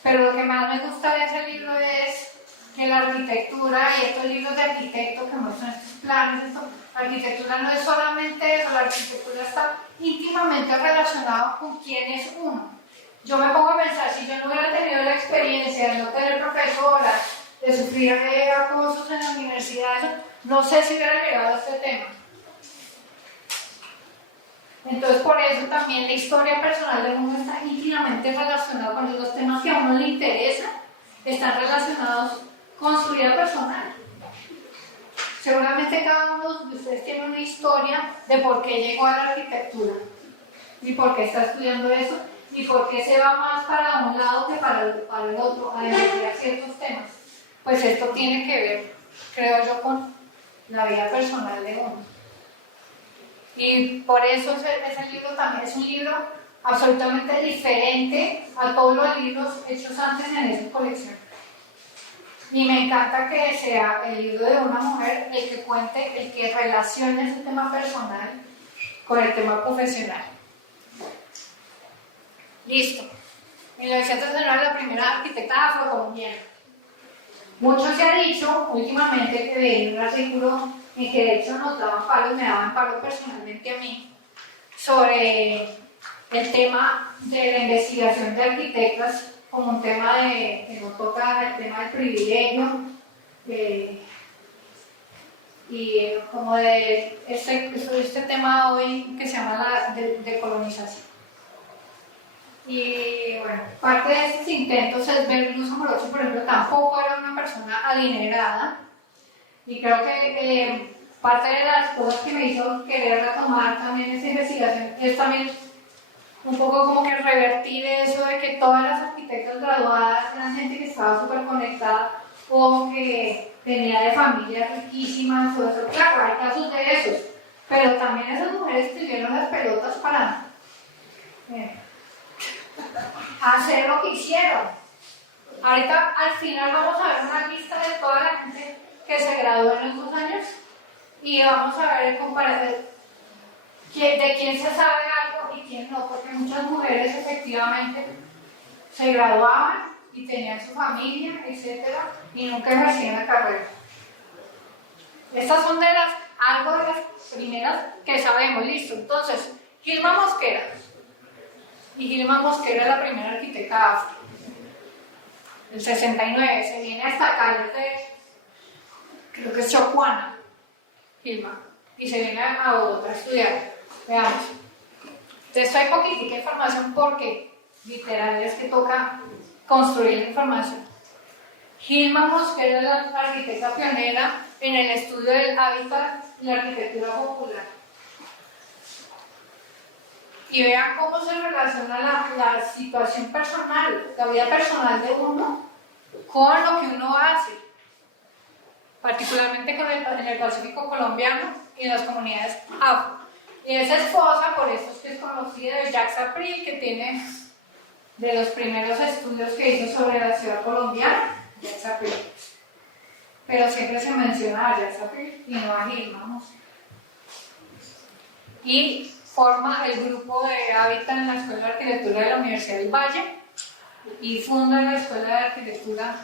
Pero lo que más me gusta de ese libro es que la arquitectura y estos libros de arquitecto que muestran estos planes, la arquitectura no es solamente eso, la arquitectura está íntimamente relacionada con quién es uno. Yo me pongo a pensar, si yo no hubiera tenido la experiencia de no tener profesora, de sufrir acosos en la universidad, no sé si hubiera llegado a este tema. Entonces, por eso también la historia personal de uno está íntimamente relacionada con los temas que a uno le interesan, están relacionados con su vida personal. Seguramente cada uno de ustedes tiene una historia de por qué llegó a la arquitectura y por qué está estudiando eso y por qué se va más para un lado que para el otro a investigar ciertos temas. Pues esto tiene que ver, creo yo, con la vida personal de uno. Y por eso ese libro también es un libro absolutamente diferente a todos los libros hechos antes en esa colección. Y me encanta que sea el libro de una mujer el que cuente, el que relacione ese tema personal con el tema profesional. Listo. 1909, la primera arquitecta afrocolombiana. Mucho se ha dicho últimamente que veía un artículo en que de hecho nos daban palos, me daban palos personalmente a mí, sobre el tema de la investigación de arquitectas como un tema que no toca el tema del privilegio y como de este tema hoy que se llama la decolonización. Y bueno, parte de estos intentos es ver Luz Amoroso, por ejemplo, tampoco era una persona adinerada, y creo que parte de las cosas que me hizo querer retomar también esta investigación es también un poco como que revertir eso de que todas las arquitectas graduadas eran gente que estaba súper conectada o que venía de familias riquísimas o eso. Claro, hay casos de esos, pero también esas mujeres tuvieron las pelotas para hacer lo que hicieron. Ahorita al final vamos a ver una lista de toda la gente que se graduó en estos años y vamos a ver el comparativo de quién se sabe algo y quién no, porque muchas mujeres efectivamente se graduaban y tenían su familia, etcétera, y nunca ejercían la carrera. Estas son algo de las primeras que sabemos, listo. Entonces, Gilma Mosquera. Y Gilma Mosquera es la primera arquitecta afro. el 69, se viene hasta acá, creo que es Chocuana, Gilma, y se viene a Bogotá a estudiar. Veamos. Entonces hay poquitica información porque literal es que toca construir la información. Gilma Mosquera es la arquitecta pionera en el estudio del hábitat y la arquitectura popular. Y vean cómo se relaciona la situación personal, la vida personal de uno, con lo que uno hace, particularmente en el Pacífico colombiano y en las comunidades afro. Y es esposa, por eso es que es conocida, de Jacques April, que tiene de los primeros estudios que hizo sobre la ciudad colombiana, Jacques April. Pero siempre se menciona a Jacques April y no a Gilma. Y forma el grupo de hábitat en la Escuela de Arquitectura de la Universidad del Valle y funda la Escuela de Arquitectura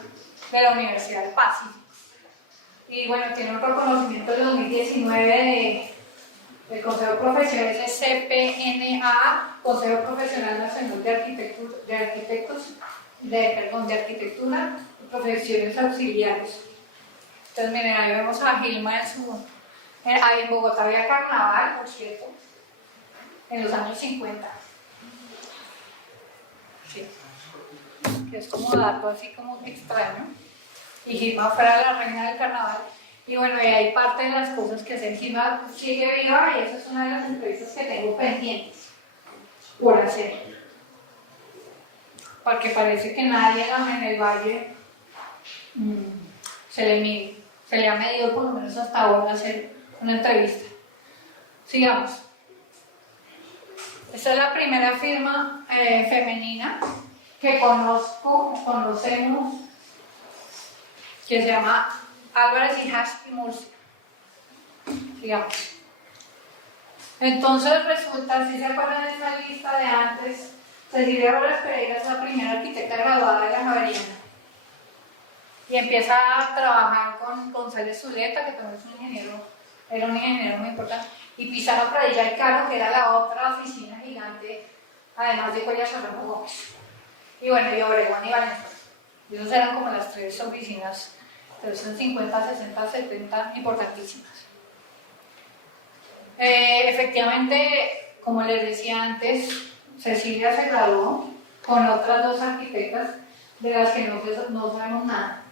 de la Universidad del Pacífico. Y bueno, tiene un reconocimiento del 2019 del Consejo Profesional de CPNA, Consejo Profesional Nacional de Arquitectura y Profesiones Auxiliares. Entonces, miren, ahí vemos a Gilma ahí en Bogotá había carnaval, por cierto, en los años 50. Sí. Que es como dato así como extraño. Y Gilma fuera la reina del carnaval. Y bueno, y hay parte de las cosas que hace Gilma sigue viva y esa es una de las entrevistas que tengo pendientes por hacer. Porque parece que nadie en el valle se le ha medido por lo menos hasta ahora hacer una entrevista. Sigamos. Esta es la primera firma femenina que conocemos, que se llama Álvarez y Hash y Murcia. Sigamos. Entonces resulta, si se acuerdan de esa lista de antes, Cecilia Robles Pereira es la primera arquitecta graduada de la Javeriana. Y empieza a trabajar con González Zuleta, que también es un ingeniero, era un ingeniero muy importante, y Pizarro Pradilla y Caro, que era la otra oficina gigante, además de Cuellar Serrano Gómez. Y bueno, y Obregón y Valenzuela. Y esas eran como las tres oficinas, pero son 50, 60, 70, importantísimas. Efectivamente, como les decía antes, Cecilia se graduó con otras dos arquitectas de las que no sabemos nada.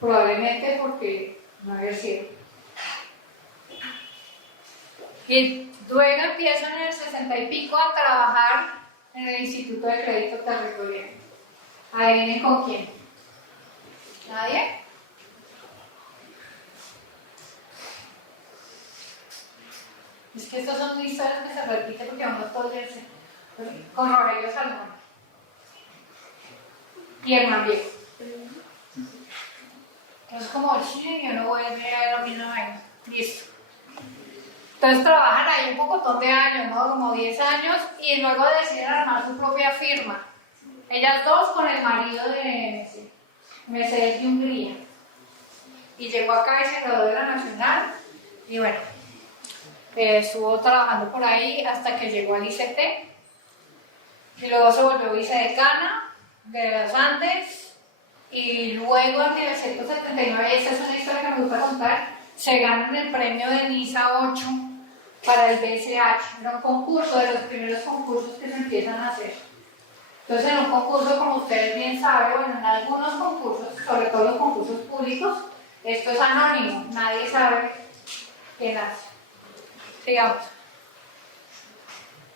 Probablemente porque no ejercieron. Y luego empiezan en el 60 y pico a trabajar en el Instituto de Crédito Territorial. ¿Adivinen con quién? ¿Nadie? Es que estas son historias que se repiten porque vamos a leerse. Con Aurelio Salmón y Hernán Viejo. Entonces, como sí, yo no vuelve a la misma vaina. Listo. Entonces trabajan ahí un pocotón de años, ¿no? Como 10 años, y luego deciden armar su propia firma. Ellas dos con el marido de Mercedes de Hungría. Y llegó acá y se graduó de la Nacional, y bueno, estuvo trabajando por ahí hasta que llegó al ICT, y luego se volvió vicedecana de las Andes, y luego en 1979, esta es una historia que me gusta contar, se ganan el premio de NISA 8 para el BSH, era un concurso, de los primeros concursos que se empiezan a hacer. Entonces, en un concurso, como ustedes bien saben, bueno, en algunos concursos, sobre todo los concursos públicos, esto es anónimo, nadie sabe quién hace. Sigamos.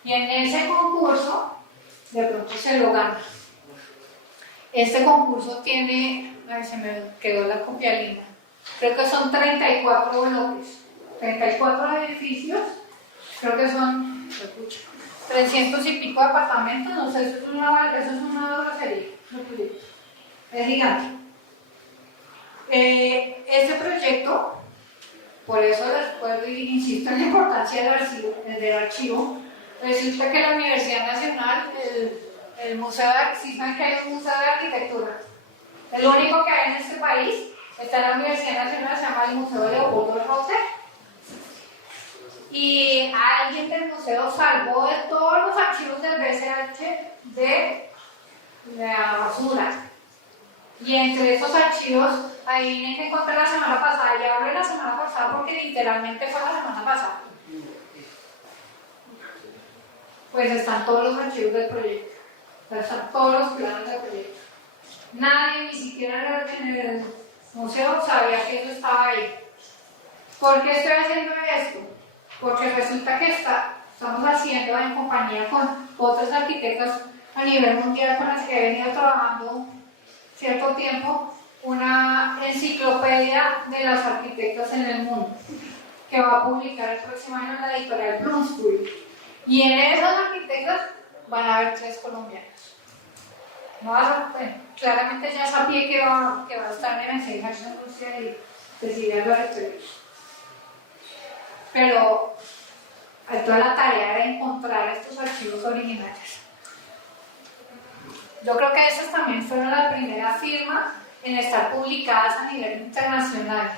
Y en ese concurso, de pronto se lo gana. Este concurso tiene, ay, se me quedó la copialina, creo que son 34 bloques, 34 edificios, creo que son 300 y pico de apartamentos, no sé, eso es una grosería, es gigante. Este proyecto, por eso después insisto en la importancia del archivo, resulta que la Universidad Nacional, el Museo ¿saben que hay un museo de arquitectura? El único que hay en este país está en la Universidad Nacional, se llama el Museo de Leopoldo Rotter. Y alguien del museo salvó de todos los archivos del BSH de la basura. Y entre esos archivos, ahí que encontré la semana pasada, y hablo de la semana pasada porque literalmente fue la semana pasada. Pues están todos los archivos del proyecto, están todos los planos del proyecto. Nadie, ni siquiera en el museo, sabía que eso estaba ahí. ¿Por qué estoy haciendo esto? Porque resulta que estamos haciendo en compañía con otros arquitectos a nivel mundial con las que he venido trabajando cierto tiempo, una enciclopedia de los arquitectos en el mundo que va a publicar el próximo año en la editorial Bloomsbury. Y en esos arquitectos van a haber 3 colombianos. No vas a, bueno, claramente ya sabía que va a estar en el Seymour en Rusia y Cecilia Álvarez, pero hay toda la tarea de encontrar estos archivos originales. Yo creo que esas también fueron la primera firma en estar publicadas a nivel internacional.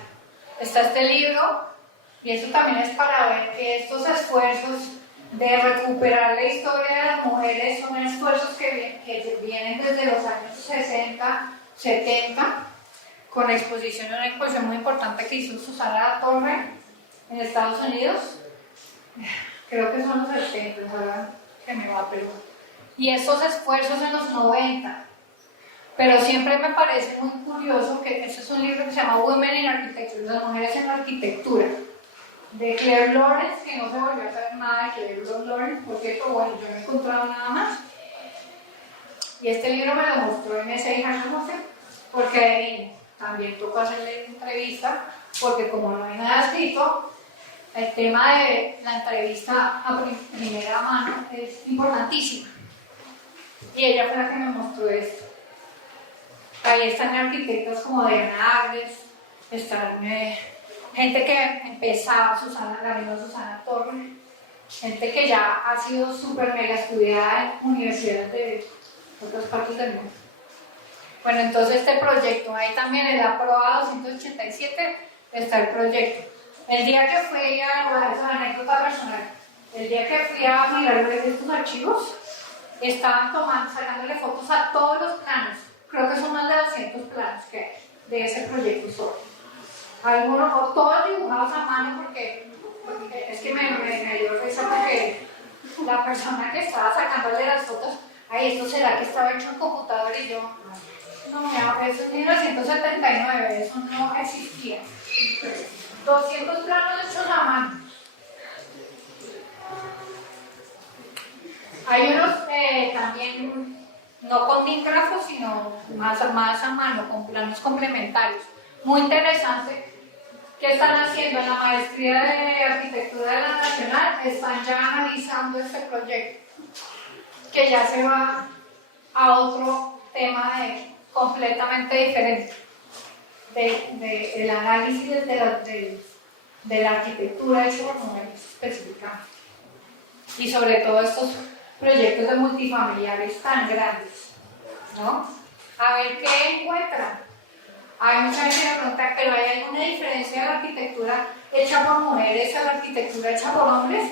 Está este libro, y eso también es para ver que estos esfuerzos de recuperar la historia de las mujeres son esfuerzos que vienen desde los años 60, 70, con la exposición, una exposición muy importante que hizo Susana Torre en Estados Unidos. Creo que son los 70, ¿verdad? Que me va a preguntar. Y estos esfuerzos en los 90. Pero siempre me parece muy curioso que este es un libro que se llama Women in Architecture, las mujeres en la arquitectura, de Claire Lawrence, que no se volvió a saber nada de Claire Lawrence, porque bueno, yo no he encontrado nada más. Y este libro me lo mostró en ese no sé, porque también tocó hacerle entrevista, porque como no hay nada escrito, el tema de la entrevista a primera mano es importantísimo. Y ella fue la que me mostró esto. Ahí están arquitectos como Diana Agres, están gente que empezaba, la misma Susana Torre, gente que ya ha sido súper mega estudiada en universidades de otras partes del mundo. Bueno, entonces este proyecto, ahí también en la prueba 287 está el proyecto. El día que fui a, es una anécdota personal, el día que fui a mirar estos archivos, estaban sacándole fotos a todos los planos. Creo que son más de 200 planos que hay de ese proyecto solo. Algunos, o todos dibujados a mano, porque es que me dio risa porque la persona que estaba sacándole las fotos, ay, esto será que estaba hecho en computador, y yo, no, eso es 1979, eso no existía. 200 planos hechos a mano. Hay unos también, no con dígrafos, sino más a mano, con planos complementarios. Muy interesante. ¿Qué están haciendo en la maestría de arquitectura de la Nacional? Están ya analizando este proyecto, que ya se va a otro tema completamente diferente del análisis de la arquitectura hecho por mujeres específicamente. Y sobre todo estos proyectos de multifamiliares tan grandes, ¿no? A ver qué encuentran. Hay mucha gente que me pregunta, ¿pero hay alguna diferencia de la arquitectura hecha por mujeres a la arquitectura hecha por hombres?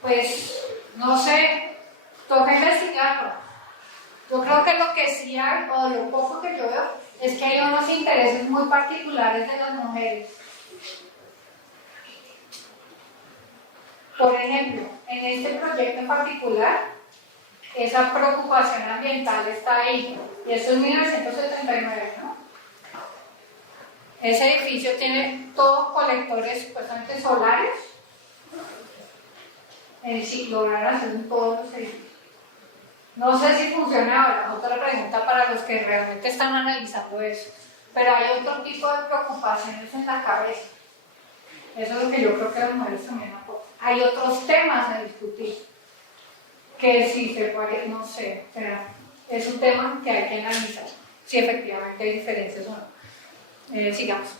Pues, no sé, toca investigarlo. Yo creo que lo que sí hay, o lo poco que yo veo, es que hay unos intereses muy particulares de las mujeres. Por ejemplo, en este proyecto en particular, esa preocupación ambiental está ahí, y esto es 1979, ¿no? Ese edificio tiene todos colectores supuestamente solares, el ciclogramas en todos los edificios. No sé si funciona ahora, otra pregunta para los que realmente están analizando eso, pero hay otro tipo de preocupaciones en la cabeza. Eso es lo que yo creo que las mujeres también aportan. Hay otros temas a discutir, que si se puede, no sé, pero es un tema que hay que analizar, si efectivamente hay diferencias o no. Sigamos.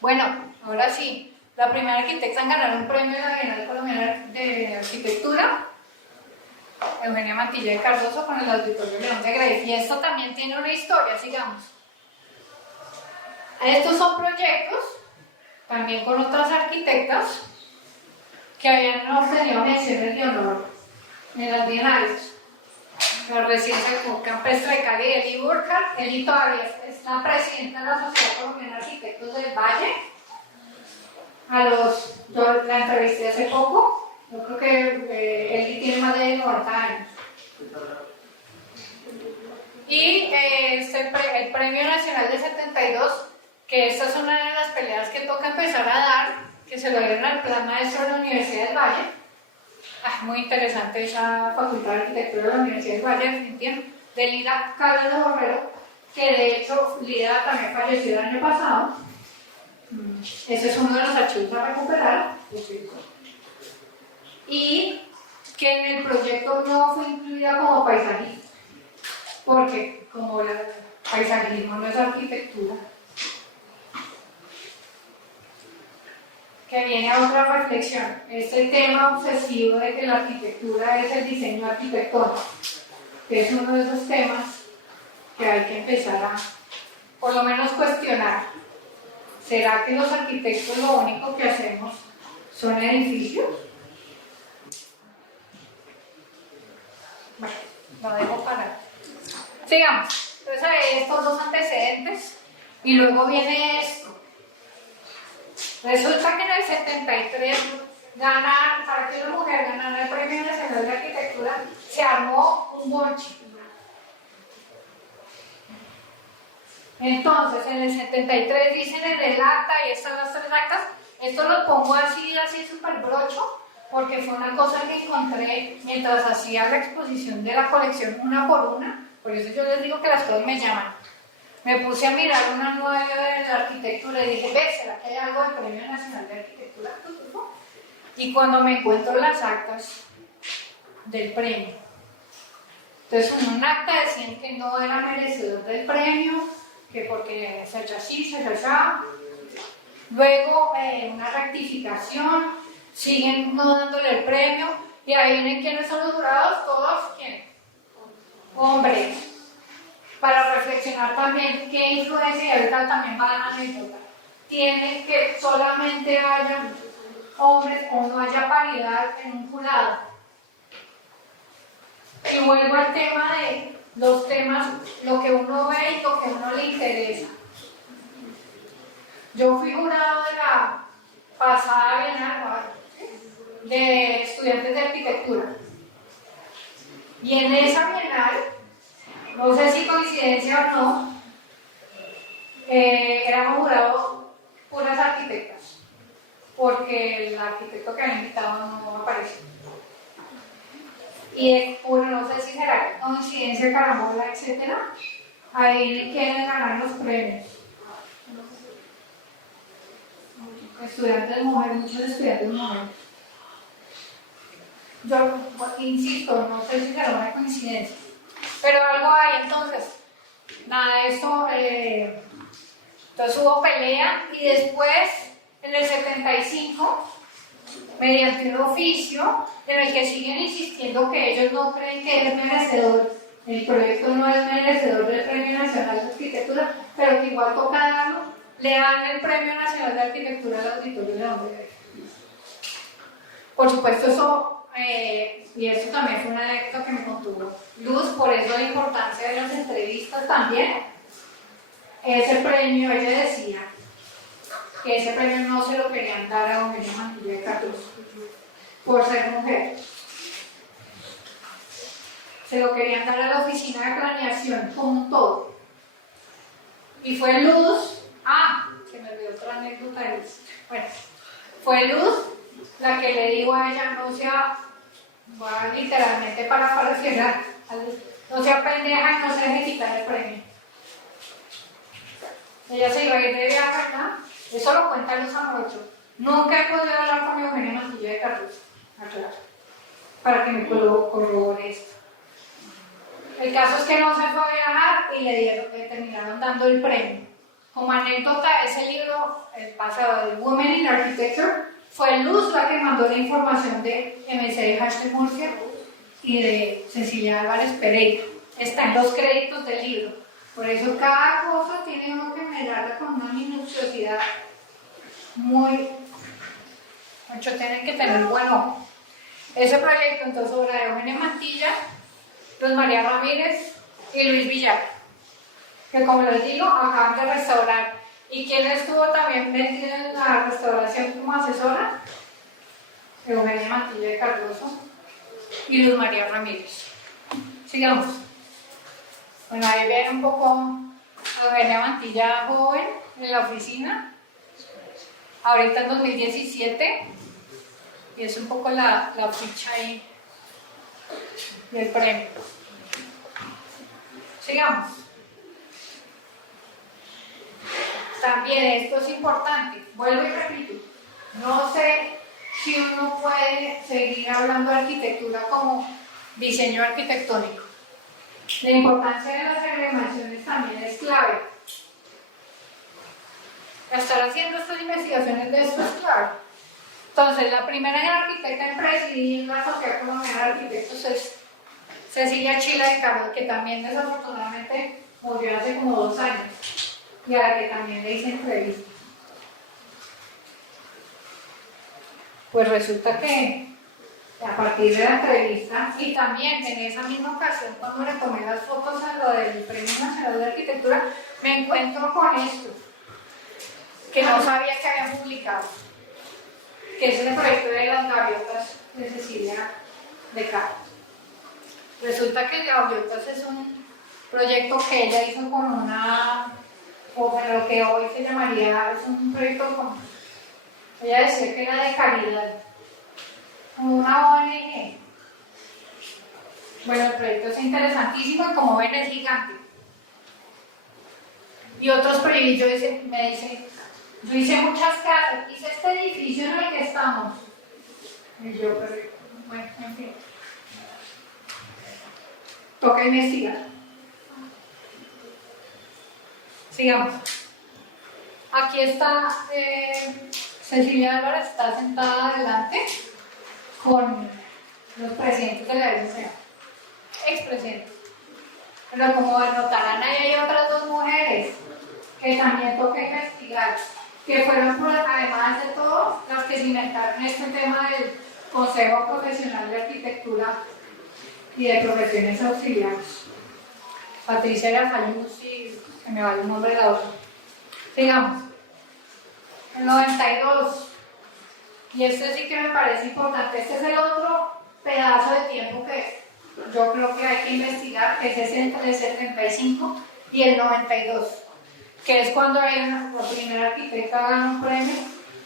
Bueno, ahora sí, la primera arquitecta en ganar un premio en la Bienal Colombiana de Arquitectura, Eugenia Mantilla de Cardoso, con el Auditorio León de Grey. Y esto también tiene una historia, sigamos. Estos son proyectos, también con otras arquitectas, que habían obtenido menciones de honor en las bienales. la residencia campestre de Cali de Eli Burkhardt. Eli todavía es la presidenta de la Sociedad Colombiana de Arquitectos del Valle. Yo la entrevisté hace poco. Yo creo que Eli tiene más de 90 años. Y el Premio Nacional de 72, que esta es una de las peleas que toca empezar a dar, que se lo dieron al plan maestro de la Universidad del Valle. Muy interesante esa Facultad de Arquitectura de la Universidad del Valle, definitivamente, de Lida Carlos Borrero, que de hecho Lida también falleció el año pasado. Ese es uno de los archivos a recuperar. Y que en el proyecto no fue incluida como paisajista, porque como el paisajismo no es arquitectura, que viene a otra reflexión, este tema obsesivo de que la arquitectura es el diseño arquitectónico, que es uno de esos temas que hay que empezar a, por lo menos, cuestionar. ¿Será que los arquitectos lo único que hacemos son edificios? Bueno, lo dejo para. Sigamos. Entonces hay estos dos antecedentes y luego viene esto. Resulta que en el 73 para que una mujer ganara el Premio Nacional de Arquitectura se armó un bonche. Entonces en el 73 dicen en el acta, y estas las tres actas, esto lo pongo así súper brocho, porque fue una cosa que encontré mientras hacía la exposición de la colección una por una. Por eso yo les digo que las cosas me llaman. Me puse a mirar una nueva de la arquitectura y dije, ¿ves? ¿Será que hay algo del Premio Nacional de Arquitectura? Y cuando me encuentro las actas del premio, entonces en un acta decían que no era merecedor del premio, que porque se echa así, se echa allá. Luego una rectificación, siguen no dándole el premio, y ahí vienen quiénes son los jurados, todos, ¿quiénes? Hombres. Para reflexionar también qué influencia, y ahorita también va a la anécdota, tiene que solamente haya hombres o no haya paridad en un jurado. Y vuelvo al tema de los temas, lo que uno ve y lo que a uno le interesa. Yo fui jurado de la pasada Bienal de estudiantes de arquitectura. Y en esa Bienal, no sé si coincidencia o no, éramos jurados puras arquitectas, porque el arquitecto que había invitado no apareció. Y no sé si será coincidencia, carambola, etc. Ahí quieren ganar los premios. Estudiantes mujeres, muchos estudiantes mujeres. Yo insisto, no sé si será una coincidencia. Pero algo hay. Entonces, nada de esto, entonces hubo pelea, y después, en el 75, mediante un oficio en el que siguen insistiendo que ellos no creen que es merecedor, el proyecto no es merecedor del Premio Nacional de Arquitectura, pero que igual toca darlo, le dan el Premio Nacional de Arquitectura al Auditorio de Hombre. Por supuesto, eso y eso también fue una anécdota que me contó Luz, por eso la importancia de las entrevistas también. Ese premio, ella decía que ese premio no se lo querían dar a Eugenia Mantilla de Cardoso por ser mujer. Se lo querían dar a la oficina de planeación con todo. Y fue Luz, se me olvidó otra anécdota de Luz. Bueno, fue Luz la que le dijo a ella, no sea, literalmente para reflexionar, no sea pendeja y no se deje quitar el premio. Ella se iba a ir de viaje, ¿no? Eso lo cuentan los amorochos. Nunca he podido hablar con Eugenia Mantilla de Cardoso, para que me corrobore esto. El caso es que no se fue a viajar y le terminaron dando el premio. Como anécdota, ese libro, el pasado de Women in Architecture, fue Luz la que mandó la información de MC Hashtag Murcia y de Cecilia Álvarez Pereira. Está en los créditos del libro. Por eso cada cosa tiene uno que mirarla con una minuciosidad muy... Mucho tienen que tener buen ojo. Ese proyecto, entonces, obra de Eugenia Mantilla, Luz María Ramírez y Luis Villar, que como les digo, acaban de restaurar. ¿Y quién estuvo también metido en la restauración como asesora? Eugenia Mantilla de Cardoso y Luz María Ramírez. Sigamos. Bueno, ahí ven un poco Eugenia Mantilla joven en la oficina, ahorita en 2017, y es un poco la ficha ahí del premio. Sigamos. También esto es importante, vuelvo y repito, no sé si uno puede seguir hablando de arquitectura como diseño arquitectónico. La importancia de las agremiaciones también es clave. Estar haciendo estas investigaciones de esto es clave. Entonces, la primera arquitecta en presidir la Sociedad Colombiana de Arquitectos es Cecilia Chila de Caro, que también desafortunadamente murió hace como 2 años y a la que también le hice entrevista. Pues resulta que a partir de la entrevista y también en esa misma ocasión cuando le tomé las fotos a lo del Premio Nacional de Arquitectura, me encuentro con esto, que no sabía que había publicado, que es el proyecto de las gaviotas de Cecilia de Caro. Resulta que Gaviotas es un proyecto que ella hizo con una, o lo que hoy se llamaría, es un proyecto con, ella decía que era de caridad, como una ONG. Bueno, el proyecto es interesantísimo y como ven es gigante. Y otros proyectos, me dicen, yo hice muchas casas, hice este edificio en el que estamos. Y yo, pero, bueno, en fin. Toca investigar. Sigamos. Aquí está Cecilia Álvarez, está sentada adelante con los presidentes de la LCA, expresidentes. Pero como notarán, ahí hay otras 2 mujeres que también toca investigar, que fueron, además de todo, las que se inventaron este tema del Consejo Profesional de Arquitectura y de Profesiones Auxiliares. Patricia Gafayuz y se me va el nombre de la otra. Sigamos. El 92. Y este sí que me parece importante. Este es el otro pedazo de tiempo que yo creo que hay que investigar, que es entre el 75 y el 92, que es cuando la primera arquitecta gana un premio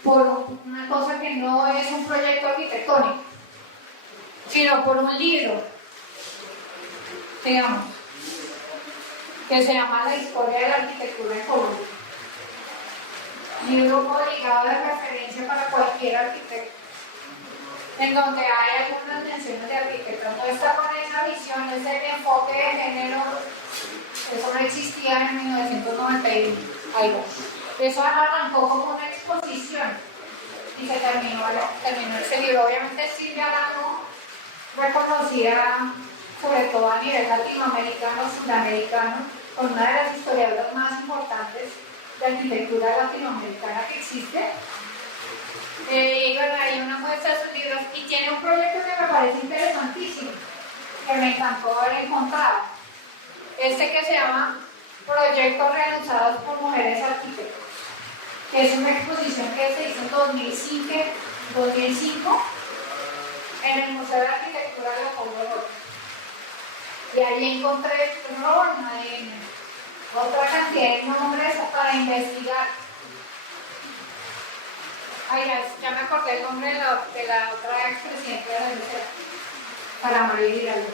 por una cosa que no es un proyecto arquitectónico, sino por un libro, digamos, que se llama La Historia de la Arquitectura en Colombia. Libro obligado de referencia para cualquier arquitecto, en donde hay algunas menciones de arquitectos. No está con esa visión, ese enfoque de género, eso no existía en 1991. Eso arrancó como una exposición y se terminó ese libro. Obviamente Silvia Arano, reconocida sobre todo a nivel latinoamericano, sudamericano, con una de las historiadoras más importantes de arquitectura latinoamericana que existe. Y bueno, hay una muestra de sus libros y tiene un proyecto que me parece interesantísimo, que me encantó haber encontrado. Este que se llama Proyectos Realizados por Mujeres Arquitectas, que es una exposición que se hizo en 2005 en el Museo de Arquitectura de Leopoldo López. Y ahí encontré otra cantidad de nombres para investigar. Ay, ya me acordé el nombre de la otra expresidenta de la LCA, para María Giraldo.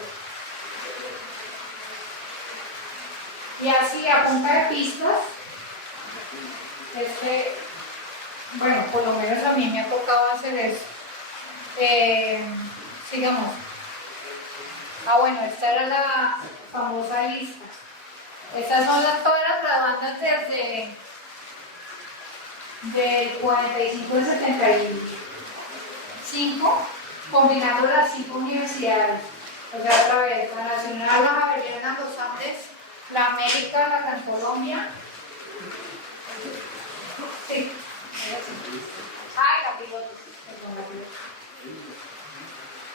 Y así, a punta de pistas, bueno, por lo menos a mí me ha tocado hacer eso. Sigamos. Bueno, esta era la famosa lista. Estas son todas las graduandas desde del 45 al 75, combinando las 5 universidades. O sea, otra vez, la Nacional, la Javeriana, los Andes, la América, la Gran Colombia. Sí, la piloto.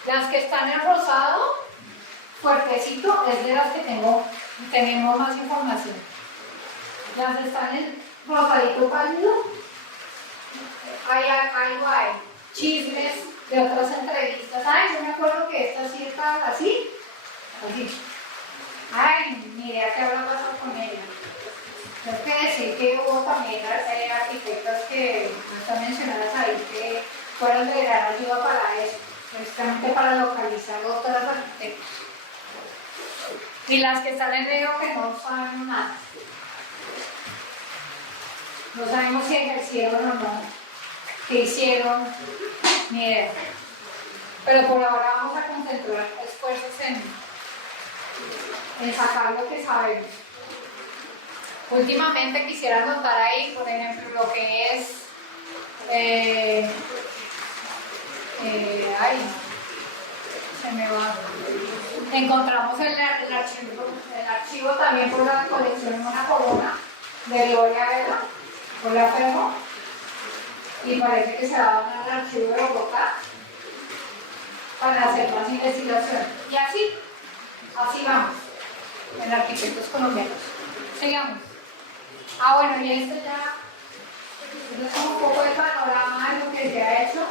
Las que están en rosado fuertecito es de las que tenemos más información. Las están en rosadito pálido. Hay chismes de otras entrevistas. Ay, yo me acuerdo que esta sí estaba así. Ay, ni idea qué habrá pasado con ella. Tengo que decir que hubo también arquitectas que no están mencionadas ahí que fueron de gran ayuda para eso, precisamente para localizar otras arquitectas. Y las que están en medio que no saben nada. No sabemos si ejercieron o no, qué hicieron, ni idea. Pero por ahora vamos a concentrar esfuerzos en sacar lo que sabemos. Últimamente quisiera anotar ahí, por ejemplo, lo que es ay, se me va. Encontramos el archivo también por la colección en una corona de Gloria Vela, por la Fermo, y parece que se va a donar al archivo de Bogotá para hacer más investigación. Y así vamos, en arquitectos colombianos. Sigamos. Bueno, y esto ya es un poco el panorama de lo que se ha hecho.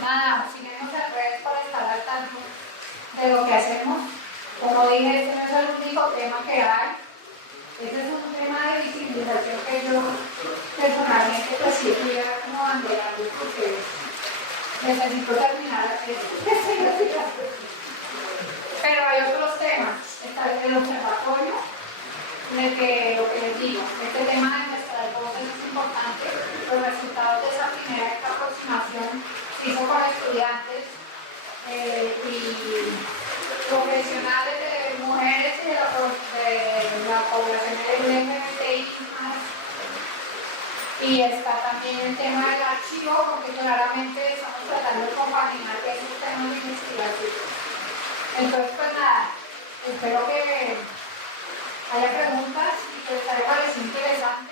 Nada, síguenos en redes para estar al tanto de lo que hacemos. Como dije, este no es el único tema que hay. Este es un tema de visibilización que yo personalmente pues sí voy a como banderando porque necesito terminar esto. Pero hay otros temas. Está el observatorio, en el que lo que les digo, este tema de nuestras voces es importante. Los resultados de esa primera aproximación se hizo con estudiantes y profesionales de mujeres y de la población LGBTI+. Y está también el tema del archivo, porque claramente estamos tratando de compaginar esos temas de investigación. Entonces, pues nada, espero que haya preguntas y que les haya parecido interesante.